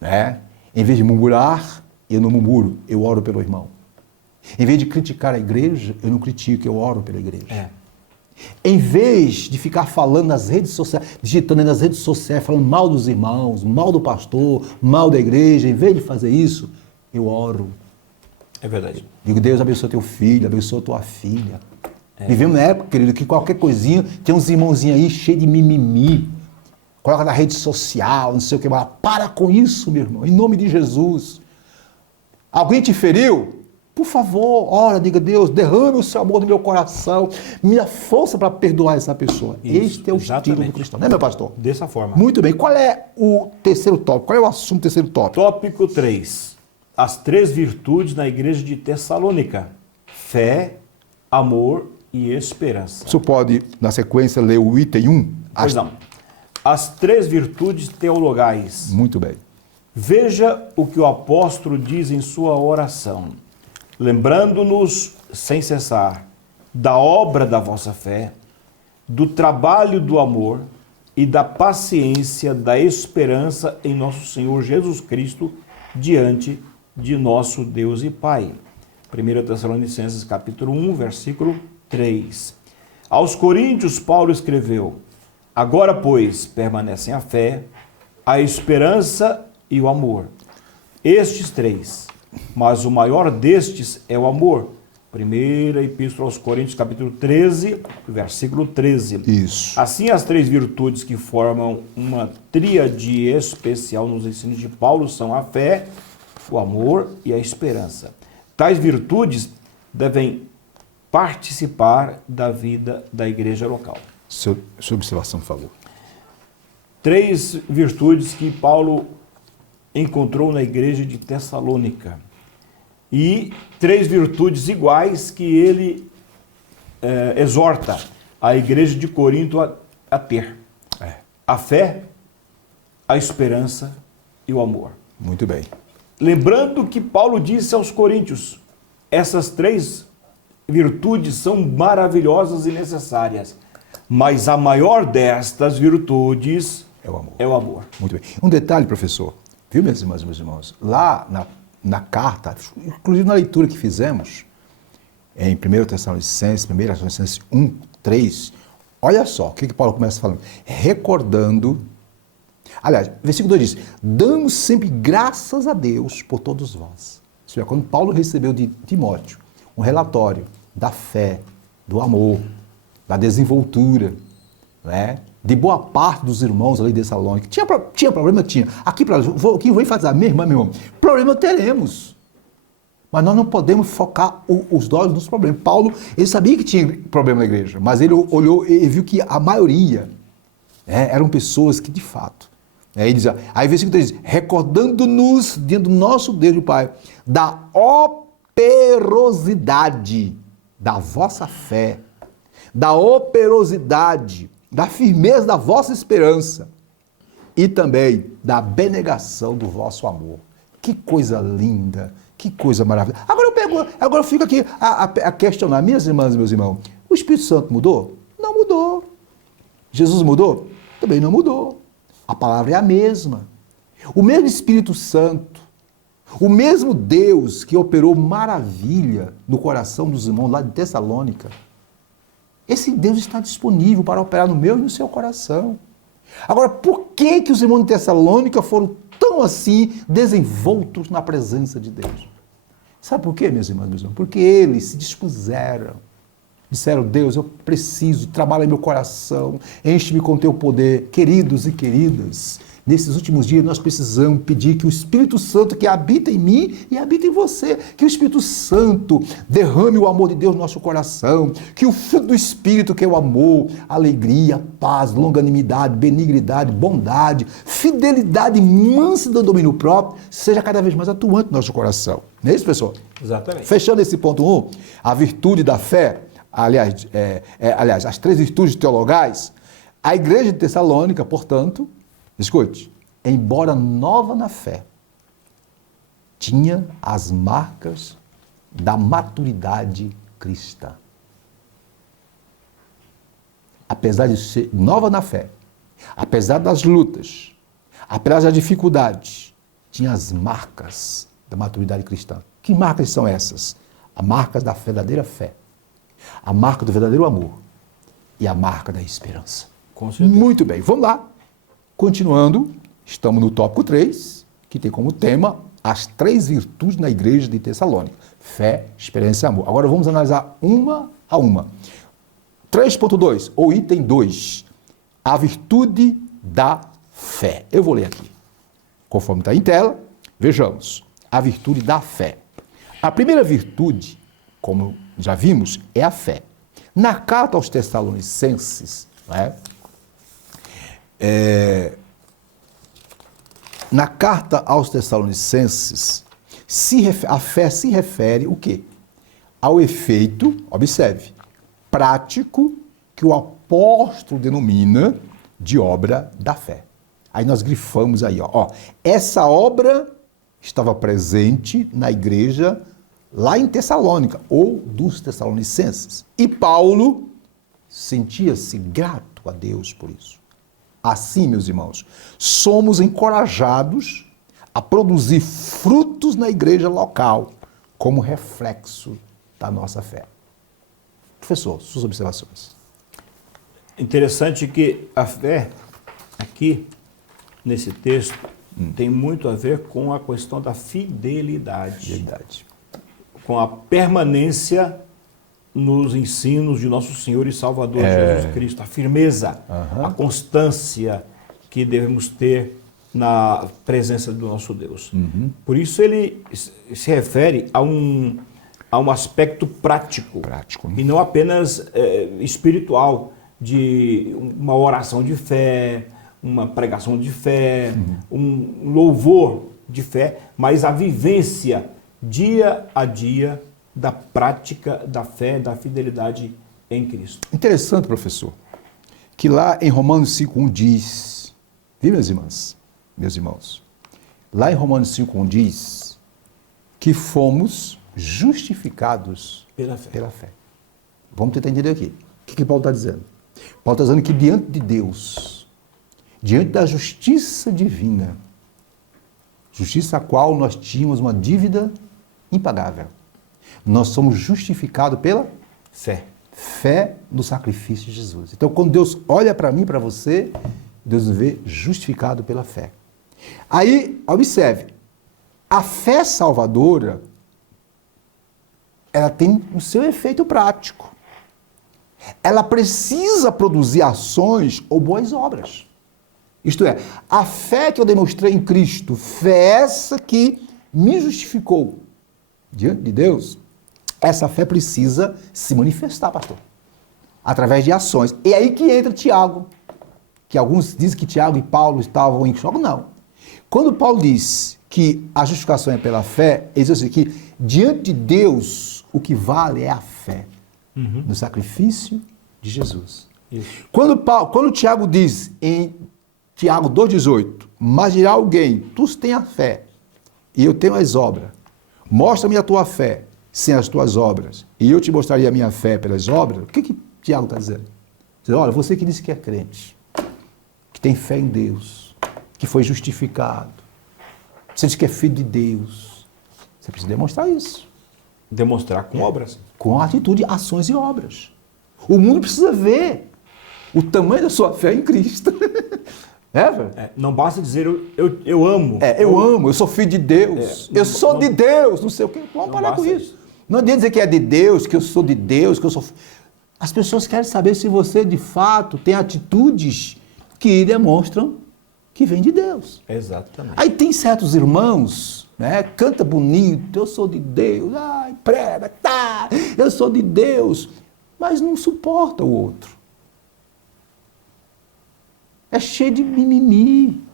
Né? Em vez de murmurar, eu não murmuro, eu oro pelo irmão. Em vez de criticar a igreja, eu não critico, eu oro pela igreja. Em vez de ficar falando nas redes sociais, digitando nas redes sociais, falando mal dos irmãos, mal do pastor, mal da igreja, em vez de fazer isso, eu oro. É verdade. Digo, Deus abençoe teu filho, abençoe tua filha. Vivemos na época, querido, que qualquer coisinha, tem uns irmãozinhos aí cheios de mimimi. Coloca na rede social, não sei o que, mas para com isso, meu irmão, em nome de Jesus. Alguém te feriu? Por favor, ora, diga, Deus, derrame o seu amor no meu coração, minha força para perdoar essa pessoa. Isso, este é o estilo do cristão, né, meu pastor? Dessa forma. Muito bem. Qual é o terceiro tópico? Qual é o assunto do terceiro tópico? Tópico 3. As 3 virtudes na igreja de Tessalônica: fé, amor e esperança. O senhor pode, na sequência, ler o item 1? Pois não. As 3 virtudes teologais. Muito bem. Veja o que o apóstolo diz em sua oração, lembrando-nos sem cessar da obra da vossa fé, do trabalho do amor e da paciência, da esperança em nosso Senhor Jesus Cristo diante de nosso Deus e Pai. 1 Tessalonicenses capítulo 1, versículo 3. Aos Coríntios, Paulo escreveu: agora, pois, permanecem a fé, a esperança e o amor. Estes 3, mas o maior destes é o amor. Primeira Epístola aos Coríntios, capítulo 13, versículo 13. Isso. Assim, as 3 virtudes que formam uma tríade especial nos ensinos de Paulo são a fé, o amor e a esperança. Tais virtudes devem participar da vida da igreja local. Sua observação, por favor. 3 virtudes que Paulo encontrou na igreja de Tessalônica. E 3 virtudes iguais que ele exorta a igreja de Corinto a ter. A fé, a esperança e o amor. Muito bem. Lembrando que Paulo disse aos coríntios, essas 3 virtudes são maravilhosas e necessárias, mas a maior destas virtudes é o amor. Muito bem. Um detalhe, professor, viu, minhas irmãs e meus irmãos? Lá na carta, inclusive na leitura que fizemos, em 1 Tessalonicenses 1, 3, olha só o que Paulo começa falando. Recordando, aliás, versículo 2 diz, damos sempre graças a Deus por todos vós. Isso é, quando Paulo recebeu de Timóteo um relatório da fé, do amor, da desenvoltura, né? De boa parte dos irmãos ali de Tessalônica. Tinha problema? Tinha. Aqui, o que eu vou fazer? Minha irmã, meu irmão, problema teremos. Mas nós não podemos focar os olhos nos problemas. Paulo, ele sabia que tinha problema na igreja, mas ele olhou e viu que a maioria eram pessoas que, de fato, ele diz, aí versículo 3 diz, recordando-nos diante do nosso Deus e Pai, da operosidade da vossa fé, da operosidade, da firmeza da vossa esperança e também da abnegação do vosso amor. Que coisa linda, que coisa maravilhosa. Agora eu fico aqui a questionar, minhas irmãs e meus irmãos, o Espírito Santo mudou? Não mudou. Jesus mudou? Também não mudou. A palavra é a mesma. O mesmo Espírito Santo, o mesmo Deus que operou maravilha no coração dos irmãos lá de Tessalônica, esse Deus está disponível para operar no meu e no seu coração. Agora, por que os irmãos de Tessalônica foram tão assim desenvoltos na presença de Deus? Sabe por quê, meus irmãos, meus irmãos? Porque eles se dispuseram. Disseram, Deus, eu preciso, trabalha em meu coração, enche-me com teu poder. Queridos e queridas, Nesses últimos dias nós precisamos pedir que o Espírito Santo que habita em mim e habita em você, que o Espírito Santo derrame o amor de Deus no nosso coração, que o fruto do Espírito, que é o amor, alegria, paz, longanimidade, benignidade, bondade, fidelidade, mansidão e domínio próprio, seja cada vez mais atuante no nosso coração. Não é isso, pessoal? Exatamente. Fechando esse ponto 1, a virtude da fé, aliás, as 3 virtudes teologais, a igreja de Tessalônica, portanto, escute, embora nova na fé, tinha as marcas da maturidade cristã. Apesar de ser nova na fé, apesar das lutas, apesar das dificuldades, tinha as marcas da maturidade cristã. Que marcas são essas? As marcas da verdadeira fé, a marca do verdadeiro amor e a marca da esperança. Com certeza. Muito bem, vamos lá. Continuando, estamos no tópico 3, que tem como tema as 3 virtudes na igreja de Tessalônica. Fé, esperança e amor. Agora vamos analisar uma a uma. 3.2, ou item 2, a virtude da fé. Eu vou ler aqui. Conforme está em tela, vejamos. A virtude da fé. A primeira virtude, como já vimos, é a fé. Na carta aos Tessalonicenses, na carta aos Tessalonicenses, a fé se refere o quê? Ao efeito, observe, prático que o apóstolo denomina de obra da fé. Aí nós grifamos aí, essa obra estava presente na igreja lá em Tessalônica, ou dos Tessalonicenses. E Paulo sentia-se grato a Deus por isso. Assim, meus irmãos, somos encorajados a produzir frutos na igreja local, como reflexo da nossa fé. Professor, suas observações. Interessante que a fé, aqui, nesse texto, tem muito a ver com a questão da fidelidade. Com a permanência nos ensinos de nosso Senhor e Salvador Jesus Cristo, a firmeza, a constância que devemos ter na presença do nosso Deus. Por isso ele se refere a um aspecto prático e não apenas espiritual, de uma oração de fé, uma pregação de fé, um louvor de fé, mas a vivência dia a dia da prática da fé, da fidelidade em Cristo. Interessante, professor, que lá em Romanos 5.1 diz, viu, minhas irmãs, meus irmãos, lá em Romanos 5.1 diz que fomos justificados pela fé. Vamos tentar entender aqui. O que Paulo está dizendo? Paulo está dizendo que diante de Deus, diante da justiça divina, justiça a qual nós tínhamos uma dívida impagável, nós somos justificados pela fé. Fé no sacrifício de Jesus. Então, quando Deus olha para mim, para você, Deus nos vê justificado pela fé. Aí, observe, a fé salvadora, ela tem o seu efeito prático. Ela precisa produzir ações ou boas obras. Isto é, a fé que eu demonstrei em Cristo, fé essa que me justificou diante de Deus, essa fé precisa se manifestar, pastor, através de ações. E aí que entra Tiago, que alguns dizem que Tiago e Paulo estavam em choque. Não. Quando Paulo diz que a justificação é pela fé, ele diz assim que diante de Deus o que vale é a fé no sacrifício de Jesus. Isso. Quando Tiago diz em Tiago 2,18, mas dirá alguém, tu tens a fé e eu tenho as obras, mostra-me a tua fé sem as tuas obras, e eu te mostraria a minha fé pelas obras. O que Tiago está dizendo? Diz, olha, você que disse que é crente, que tem fé em Deus, que foi justificado, você diz que é filho de Deus, você precisa demonstrar isso. Demonstrar com obras. Com atitude, ações e obras. O mundo precisa ver o tamanho da sua fé em Cristo. Não basta dizer eu amo. Eu amo, eu sou filho de Deus, eu sou de Deus, não sei o quê. Vamos parar com isso. Não adianta dizer que é de Deus, que eu sou de Deus, que eu sou... As pessoas querem saber se você, de fato, tem atitudes que demonstram que vem de Deus. Exatamente. Aí tem certos irmãos, né, canta bonito, eu sou de Deus, ai, prega, tá, eu sou de Deus, mas não suporta o outro. É cheio de mimimi.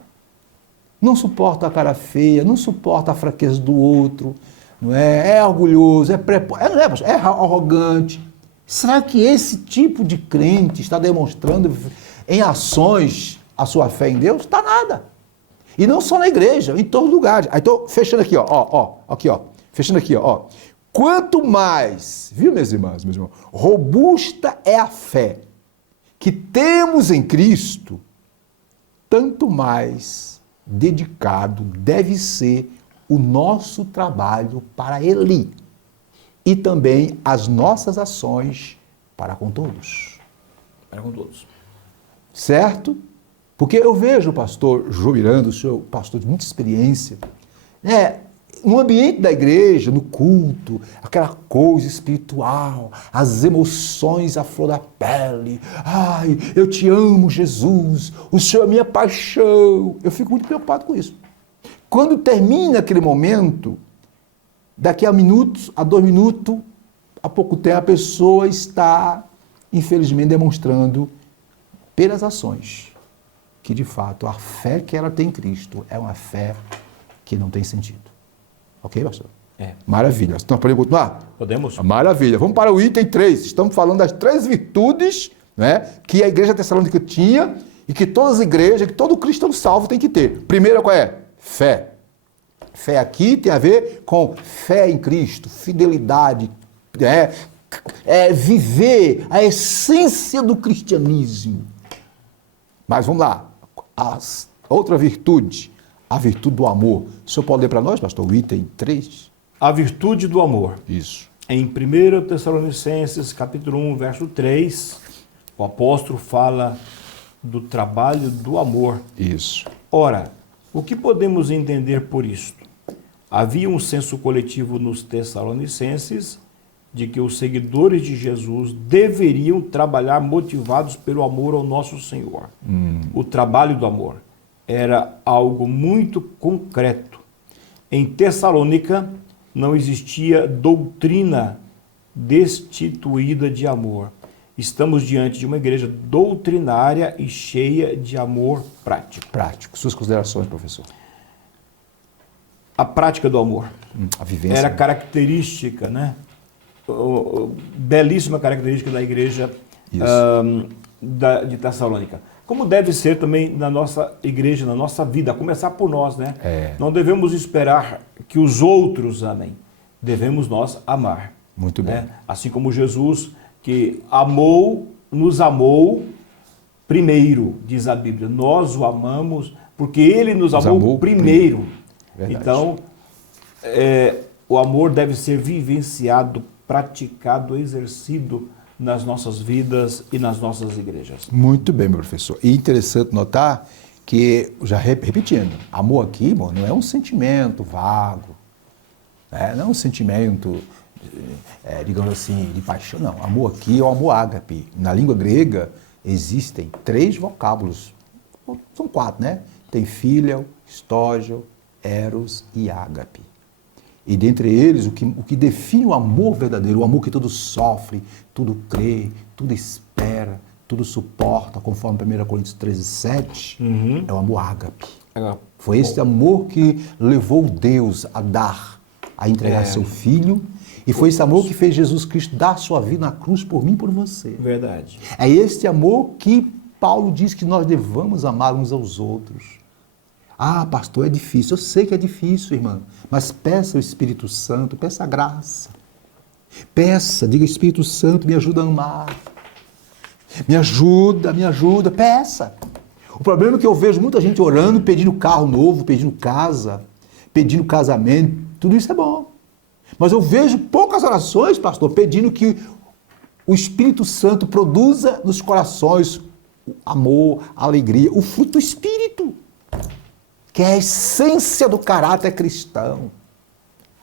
Não suporta a cara feia, não suporta a fraqueza do outro, não é? É orgulhoso, é arrogante. Será que esse tipo de crente está demonstrando em ações a sua fé em Deus? Está nada. E não só na igreja, em todos os lugares. Aí estou fechando aqui, fechando aqui, ó. Quanto mais, viu, meus irmãos, robusta é a fé que temos em Cristo, tanto mais dedicado deve ser o nosso trabalho para Ele e também as nossas ações para com todos. Para com todos. Certo? Porque eu vejo o pastor João Miranda, o senhor pastor de muita experiência, no ambiente da igreja, no culto, aquela coisa espiritual, as emoções à flor da pele. Ai, eu te amo, Jesus, o Senhor é minha paixão. Eu fico muito preocupado com isso. Quando termina aquele momento, daqui a minutos, a 2 minutos, há pouco tempo, a pessoa está, infelizmente, demonstrando pelas ações que, de fato, a fé que ela tem em Cristo é uma fé que não tem sentido. Ok, pastor? É. Maravilha. Então, podemos continuar? Podemos? Maravilha. Vamos para o item 3. Estamos falando das 3 virtudes, né, que a igreja tessalônica tinha e que todas as igrejas, que todo cristão salvo tem que ter. Primeiro, qual é? Fé. Fé aqui tem a ver com fé em Cristo, fidelidade, viver a essência do cristianismo. Mas vamos lá. Outra virtude. A virtude do amor. O senhor pode ler para nós, pastor, o item 3? A virtude do amor. Isso. Em 1 Tessalonicenses, capítulo 1, verso 3, o apóstolo fala do trabalho do amor. Isso. Ora, o que podemos entender por isto? Havia um senso coletivo nos Tessalonicenses de que os seguidores de Jesus deveriam trabalhar motivados pelo amor ao nosso Senhor. O trabalho do amor era algo muito concreto. Em Tessalônica não existia doutrina destituída de amor. Estamos diante de uma igreja doutrinária e cheia de amor prático. Prático. Suas considerações, professor. A prática do amor A vivência. era característica, né? Belíssima característica da igreja de Tessalônica. Como deve ser também na nossa igreja, na nossa vida, a começar por nós, né? Não devemos esperar que os outros amem, devemos nós amar. Muito bem. Né? Assim como Jesus, que nos amou primeiro, diz a Bíblia. Nós o amamos porque Ele nos amou primeiro. Verdade. Então, o amor deve ser vivenciado, praticado, exercido nas nossas vidas e nas nossas igrejas. Muito bem, meu professor. E interessante notar que, já repetindo, amor aqui, irmão, não é um sentimento vago, né? Não é um sentimento, digamos assim, de paixão, não. Amor aqui é o amor ágape. Na língua grega existem 3 vocábulos, são 4, né? Tem filial, estógio, eros e ágape. E dentre eles, o que define o amor verdadeiro, o amor que tudo sofre, tudo crê, tudo espera, tudo suporta, conforme 1 Coríntios 13:7, é o amor ágape. Foi esse amor que levou Deus a dar, a entregar seu Filho, e foi esse amor que fez Jesus Cristo dar sua vida na cruz por mim e por você. Verdade. É esse amor que Paulo diz que nós devamos amar uns aos outros. Ah, pastor, é difícil. Eu sei que é difícil, irmã. Mas peça o Espírito Santo, peça a graça. Peça, diga, Espírito Santo, me ajuda a amar. Me ajuda, peça. O problema é que eu vejo muita gente orando, pedindo carro novo, pedindo casa, pedindo casamento. Tudo isso é bom. Mas eu vejo poucas orações, pastor, pedindo que o Espírito Santo produza nos corações o amor, a alegria, o fruto do Espírito, que é a essência do caráter cristão.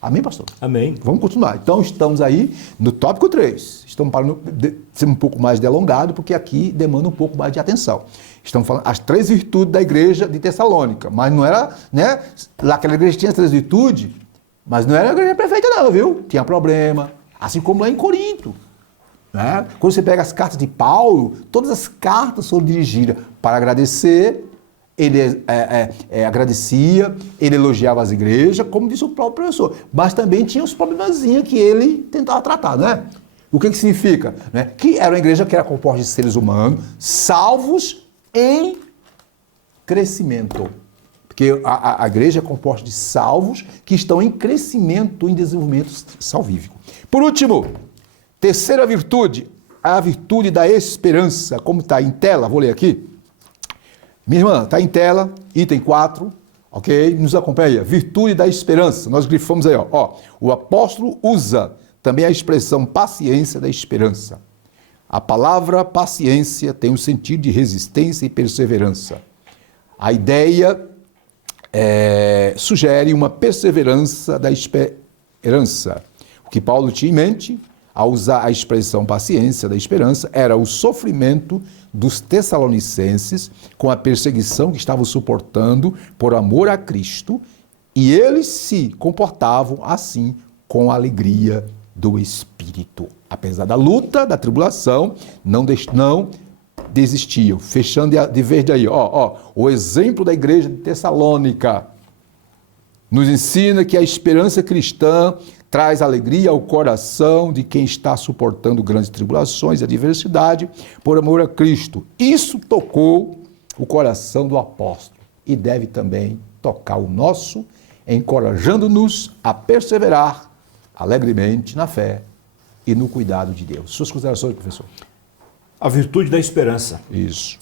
Amém, pastor? Amém. Vamos continuar. Então, estamos aí no tópico 3. Estamos falando de ser um pouco mais delongado, porque aqui demanda um pouco mais de atenção. Estamos falando as 3 virtudes da igreja de Tessalônica. Mas não era, né? Lá aquela igreja tinha as 3 virtudes, mas não era a igreja perfeita não, viu? Tinha problema. Assim como lá em Corinto. Né? Quando você pega as cartas de Paulo, todas as cartas foram dirigidas para agradecer. Ele agradecia, ele elogiava as igrejas, como disse o próprio professor. Mas também tinha os problemazinhos que ele tentava tratar, né? O que significa? Né? Que era uma igreja que era composta de seres humanos, salvos em crescimento. Porque a igreja é composta de salvos que estão em crescimento, em desenvolvimento salvífico. Por último, terceira virtude, a virtude da esperança. Como está em tela, vou ler aqui. Minha irmã, está em tela, item 4, ok? Nos acompanha. Virtude da esperança. Nós grifamos aí, ó. O apóstolo usa também a expressão paciência da esperança. A palavra paciência tem um sentido de resistência e perseverança. A ideia sugere uma perseverança da esperança. O que Paulo tinha em mente, ao usar a expressão paciência da esperança, era o sofrimento dos tessalonicenses com a perseguição que estavam suportando por amor a Cristo, e eles se comportavam assim com a alegria do Espírito. Apesar da luta, da tribulação, não desistiam. Fechando de verde aí, o exemplo da igreja de Tessalônica nos ensina que a esperança cristã traz alegria ao coração de quem está suportando grandes tribulações e adversidade por amor a Cristo. Isso tocou o coração do apóstolo e deve também tocar o nosso, encorajando-nos a perseverar alegremente na fé e no cuidado de Deus. Suas considerações, professor? A virtude da esperança. Isso.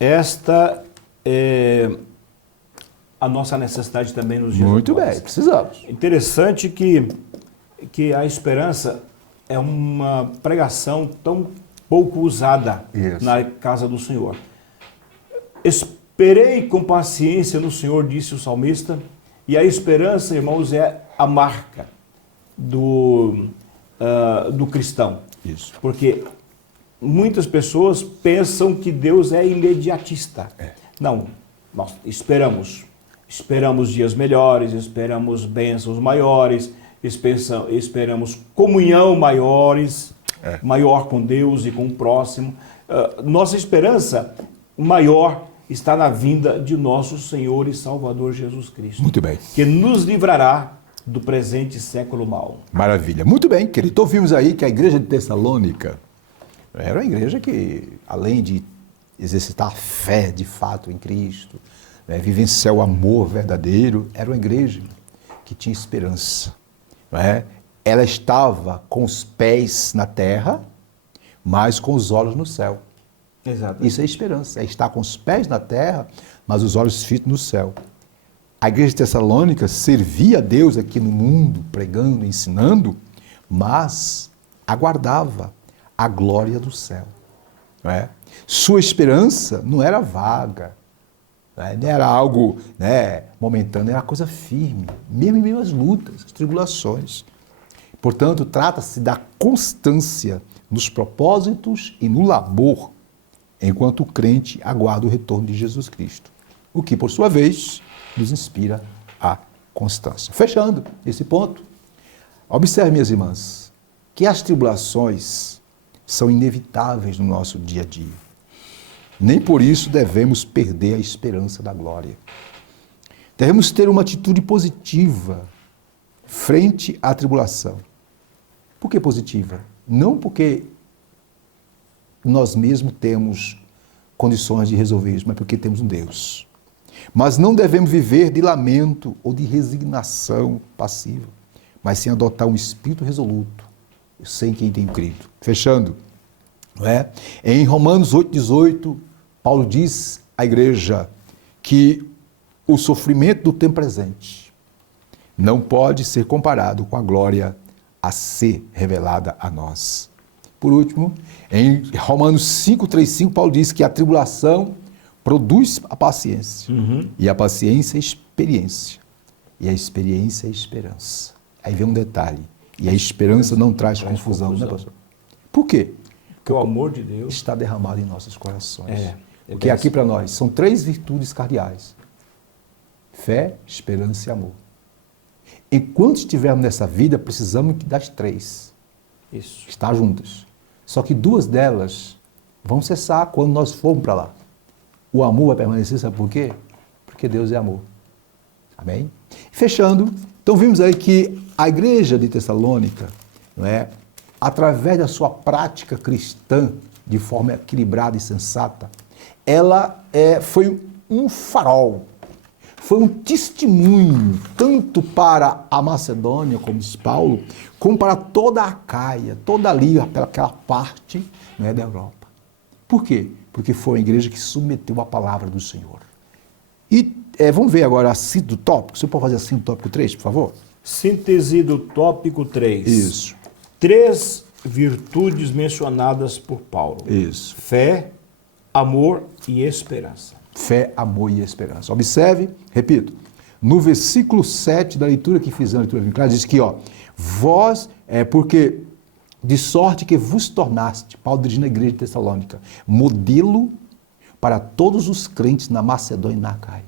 Esta é a nossa necessidade também nos dias Muito atuais. bem, precisamos. Interessante que a esperança é uma pregação tão pouco usada na casa do Senhor. Esperei com paciência no Senhor, disse o salmista, e a esperança, irmãos, é a marca do cristão. Isso. Porque muitas pessoas pensam que Deus é imediatista. Não, nós esperamos dias melhores, esperamos bênçãos maiores, esperamos comunhão maior com Deus e com o próximo. Nossa esperança maior está na vinda de nosso Senhor e Salvador Jesus Cristo. Muito bem. Que nos livrará do presente século mau. Maravilha. Muito bem, querido. Ouvimos aí que a igreja de Tessalônica era uma igreja que, além de exercitar a fé de fato em Cristo, vivenciar o amor verdadeiro, era uma igreja que tinha esperança. Ela estava com os pés na terra, mas com os olhos no céu. Exato. Isso é esperança, é estar com os pés na terra, mas os olhos fitos no céu. A igreja de Tessalônica servia a Deus aqui no mundo, pregando, ensinando, mas aguardava a glória do céu. Sua esperança não era vaga, não era algo momentâneo, era coisa firme, mesmo em meio às lutas, às tribulações. Portanto, trata-se da constância nos propósitos e no labor, enquanto o crente aguarda o retorno de Jesus Cristo, o que, por sua vez, nos inspira a constância. Fechando esse ponto, observe, minhas irmãs, que as tribulações são inevitáveis no nosso dia a dia. Nem por isso devemos perder a esperança da glória. Devemos ter uma atitude positiva frente à tribulação. Por que positiva? Não porque nós mesmos temos condições de resolver isso, mas porque temos um Deus. Mas não devemos viver de lamento ou de resignação passiva, mas sim adotar um espírito resoluto. Eu sei em quem tenho crido. Fechando, em Romanos 8,18, Paulo diz à igreja que o sofrimento do tempo presente não pode ser comparado com a glória a ser revelada a nós. Por último, em Romanos 5,3,5, Paulo diz que a tribulação produz a paciência, e a paciência é experiência, e a experiência é esperança. Aí vem um detalhe. E a esperança não traz confusão, né, pastor? Por quê? Porque o amor de Deus está derramado em nossos corações. Porque bem aqui assim. para nós são 3 virtudes cardeais: fé, esperança e amor. Enquanto estivermos nessa vida, precisamos das 3 Isso. estar juntas. Só que 2 delas vão cessar quando nós formos para lá. O amor vai permanecer, sabe por quê? Porque Deus é amor. Amém? Fechando, então vimos aí que a igreja de Tessalônica, não é, através da sua prática cristã, de forma equilibrada e sensata, ela foi um farol, foi um testemunho, tanto para a Macedônia, como diz Paulo, como para toda a Acaia, toda ali, aquela parte, né, da Europa. Por quê? Porque foi uma igreja que submeteu a palavra do Senhor. E vamos ver agora a síntese do tópico. Você pode fazer a síntese do tópico 3, por favor? Síntese do tópico 3. Isso. 3 virtudes mencionadas por Paulo. Isso. Fé, amor e esperança. Fé, amor e esperança. Observe, repito, no versículo 7 da leitura que fizemos, a leitura bíblica, diz que, vós, porque de sorte que vos tornaste, Paulo dirigindo a igreja de Tessalônica, modelo para todos os crentes na Macedônia e na Acaia.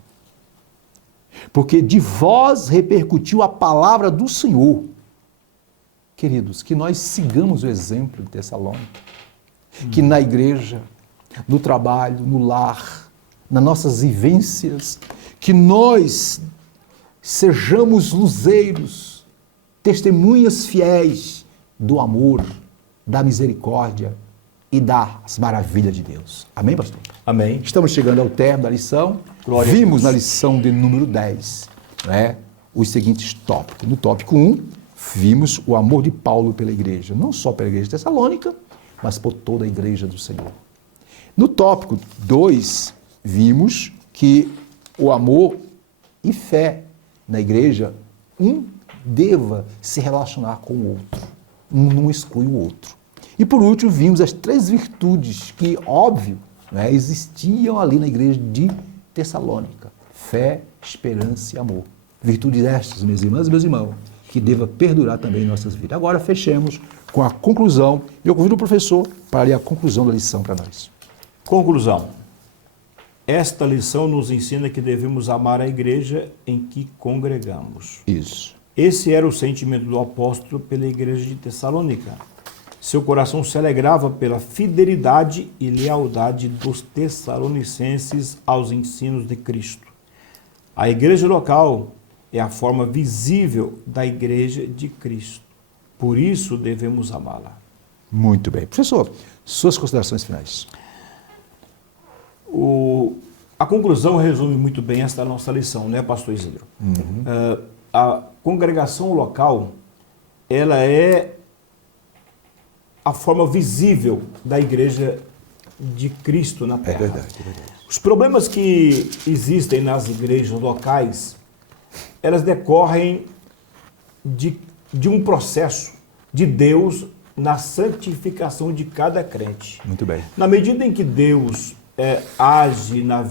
Porque de vós repercutiu a palavra do Senhor. Queridos, que nós sigamos o exemplo de Tessalônica. Que na igreja, no trabalho, no lar, nas nossas vivências, que nós sejamos luzeiros, testemunhas fiéis do amor, da misericórdia e das maravilhas de Deus. Amém, pastor? Amém. Estamos chegando ao término da lição. Glória Vimos na lição de número 10, né, os seguintes tópicos. No tópico 1, vimos o amor de Paulo pela igreja, não só pela igreja de Tessalônica, mas por toda a igreja do Senhor. No tópico 2, vimos que o amor e fé na igreja, um deva se relacionar com o outro, um não exclui o outro. E por último, vimos as 3 virtudes que, óbvio, né, existiam ali na igreja de Tessalônica: fé, esperança e amor. Virtudes estas, minhas irmãs e meus irmãos, que deva perdurar também em nossas vidas. Agora fechemos com a conclusão. Eu convido o professor para ler a conclusão da lição para nós. Conclusão. Esta lição nos ensina que devemos amar a igreja em que congregamos. Isso. Esse era o sentimento do apóstolo pela igreja de Tessalônica. Seu coração se alegrava pela fidelidade e lealdade dos tessalonicenses aos ensinos de Cristo. A igreja local é a forma visível da igreja de Cristo. Por isso devemos amá-la. Muito bem. Professor, suas considerações finais. A conclusão resume muito bem esta nossa lição, né, pastor Isidro? A congregação local, ela é a forma visível da igreja de Cristo na Terra. É verdade, é verdade. Os problemas que existem nas igrejas locais, elas decorrem de um processo de Deus na santificação de cada crente. Muito bem. Na medida em que Deus age na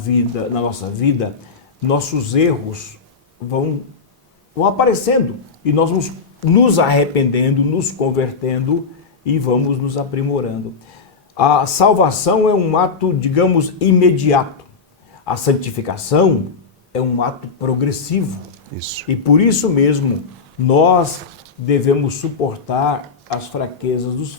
nossa vida, nossos erros vão aparecendo e nós vamos nos arrependendo, nos convertendo e vamos nos aprimorando. A salvação é um ato, digamos, imediato. A santificação é um ato progressivo. Isso. E por isso mesmo, nós devemos suportar as fraquezas dos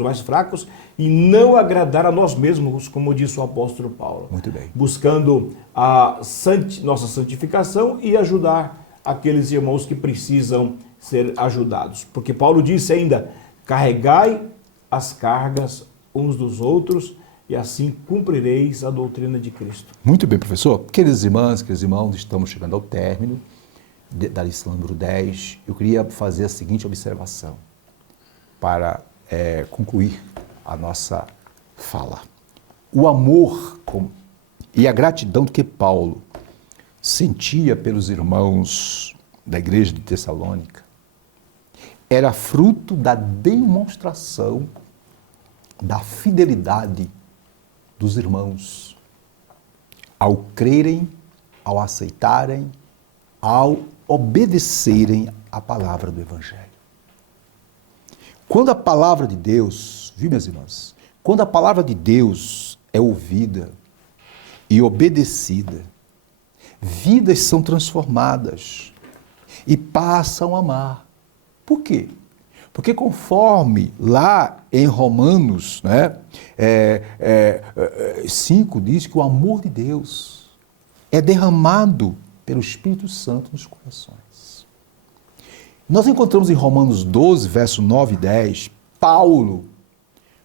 mais fracos e não agradar a nós mesmos, como disse o apóstolo Paulo. Muito bem. Buscando a nossa santificação e ajudar aqueles irmãos que precisam ser ajudados. Porque Paulo disse ainda: carregai as cargas uns dos outros e assim cumprireis a doutrina de Cristo. Muito bem, professor. Queridas irmãs, queridos irmãos, estamos chegando ao término da lição número 10. Eu queria fazer a seguinte observação para concluir a nossa fala. O amor e a gratidão que Paulo sentia pelos irmãos da igreja de Tessalônica era fruto da demonstração da fidelidade dos irmãos ao crerem, ao aceitarem, ao obedecerem à palavra do Evangelho. Quando a palavra de Deus, viu, minhas irmãs? Quando a palavra de Deus é ouvida e obedecida, vidas são transformadas e passam a amar. Por quê? Porque conforme lá em Romanos 5 diz que o amor de Deus é derramado pelo Espírito Santo nos corações. Nós encontramos em Romanos 12, verso 9 e 10,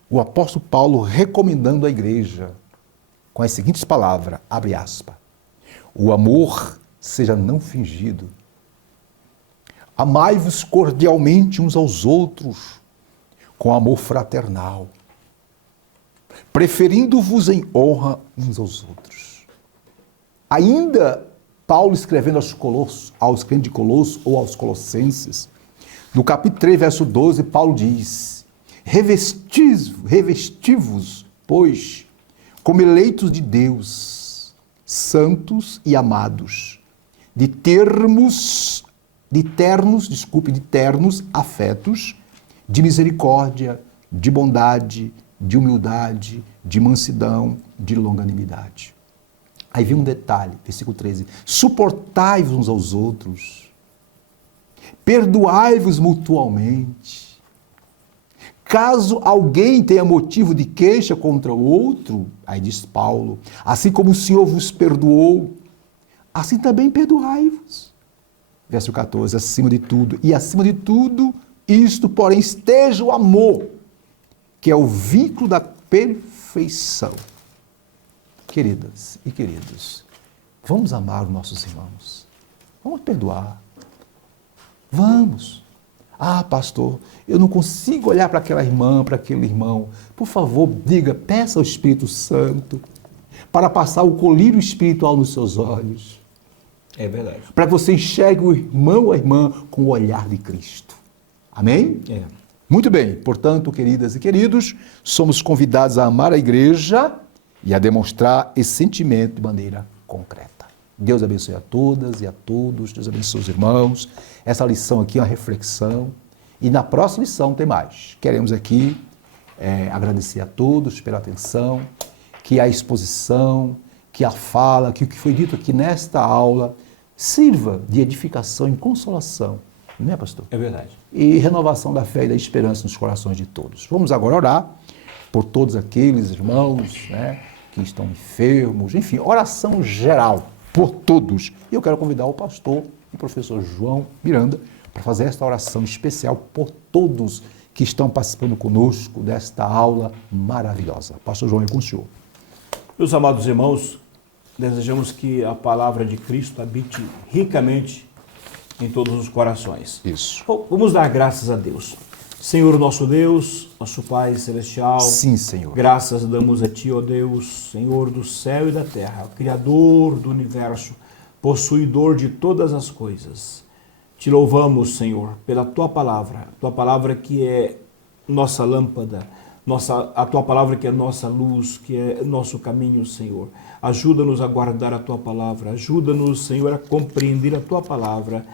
o apóstolo Paulo recomendando à igreja com as seguintes palavras, abre aspas, o amor seja não fingido. Amai-vos cordialmente uns aos outros, com amor fraternal, preferindo-vos em honra uns aos outros. Ainda Paulo escrevendo aos crentes de Colosso ou aos Colossenses, no capítulo 3, verso 12, Paulo diz, revesti-vos, pois, como eleitos de Deus, santos e amados, de ternos afetos, de misericórdia, de bondade, de humildade, de mansidão, de longanimidade. Aí vem um detalhe, versículo 13. Suportai-vos uns aos outros, perdoai-vos mutualmente. Caso alguém tenha motivo de queixa contra o outro, aí diz Paulo, assim como o Senhor vos perdoou, assim também perdoai-vos. Verso 14, acima de tudo, isto, porém, esteja o amor, que é o vínculo da perfeição. Queridas e queridos, vamos amar os nossos irmãos, vamos perdoar, vamos. Ah, pastor, eu não consigo olhar para aquela irmã, para aquele irmão. Por favor, peça ao Espírito Santo para passar o colírio espiritual nos seus olhos. É verdade. Para que você enxergue o irmão ou a irmã com o olhar de Cristo. Amém? É. Muito bem. Portanto, queridas e queridos, somos convidados a amar a igreja e a demonstrar esse sentimento de maneira concreta. Deus abençoe a todas e a todos. Deus abençoe os irmãos. Essa lição aqui é uma reflexão. E na próxima lição tem mais. Queremos aqui agradecer a todos pela atenção, que a exposição, que a fala, que o que foi dito aqui nesta aula sirva de edificação e consolação. Não é, pastor? É verdade. E renovação da fé e da esperança nos corações de todos. Vamos agora orar por todos aqueles irmãos, que estão enfermos, enfim, oração geral por todos. E eu quero convidar o pastor e o professor João Miranda para fazer esta oração especial por todos que estão participando conosco desta aula maravilhosa. Pastor João, é com o senhor. Meus amados irmãos, desejamos que a palavra de Cristo habite ricamente em todos os corações. Isso. Vamos dar graças a Deus. Senhor nosso Deus, nosso Pai Celestial. Sim, Senhor. Graças damos a Ti, ó Deus, Senhor do céu e da terra, Criador do universo, possuidor de todas as coisas. Te louvamos, Senhor, pela Tua palavra que é nossa lâmpada, a Tua palavra que é nossa luz, que é nosso caminho, Senhor. Ajuda-nos a guardar a Tua palavra, ajuda-nos, Senhor, a compreender a Tua palavra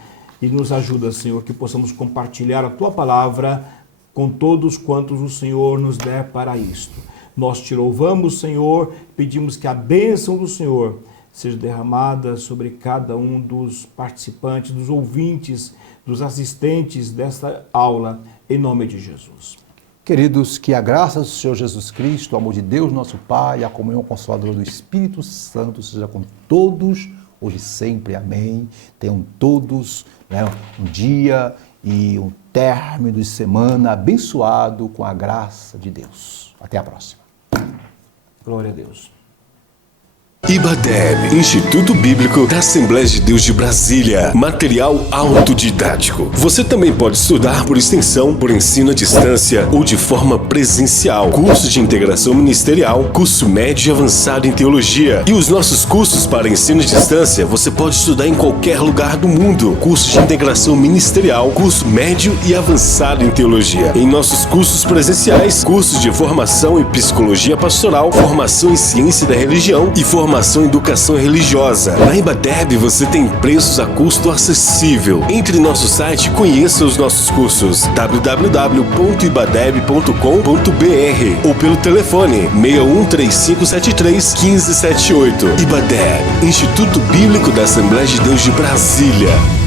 e nos ajuda, Senhor, que possamos compartilhar a Tua palavra com todos quantos o Senhor nos der para isto. Nós Te louvamos, Senhor, pedimos que a bênção do Senhor seja derramada sobre cada um dos participantes, dos ouvintes, dos assistentes desta aula, em nome de Jesus. Queridos, que a graça do Senhor Jesus Cristo, o amor de Deus, nosso Pai, e a comunhão consoladora do Espírito Santo seja com todos, hoje e sempre. Amém. Tenham todos um dia e um término de semana abençoado com a graça de Deus. Até a próxima. Glória a Deus. IBADEB, Instituto Bíblico da Assembleia de Deus de Brasília. Material autodidático. Você também pode estudar por extensão, por ensino à distância ou de forma presencial. Curso de integração ministerial, curso médio e avançado em teologia. E os nossos cursos para ensino à distância você pode estudar em qualquer lugar do mundo. Curso de integração ministerial, curso médio e avançado em teologia. Em nossos cursos presenciais, cursos de formação em psicologia pastoral, formação em ciência da religião e formação formação e educação religiosa. Na IBADEB você tem preços a custo acessível. Entre em nosso site e conheça os nossos cursos www.ibadeb.com.br ou pelo telefone 613573 1578. IBADEB, Instituto Bíblico da Assembleia de Deus de Brasília.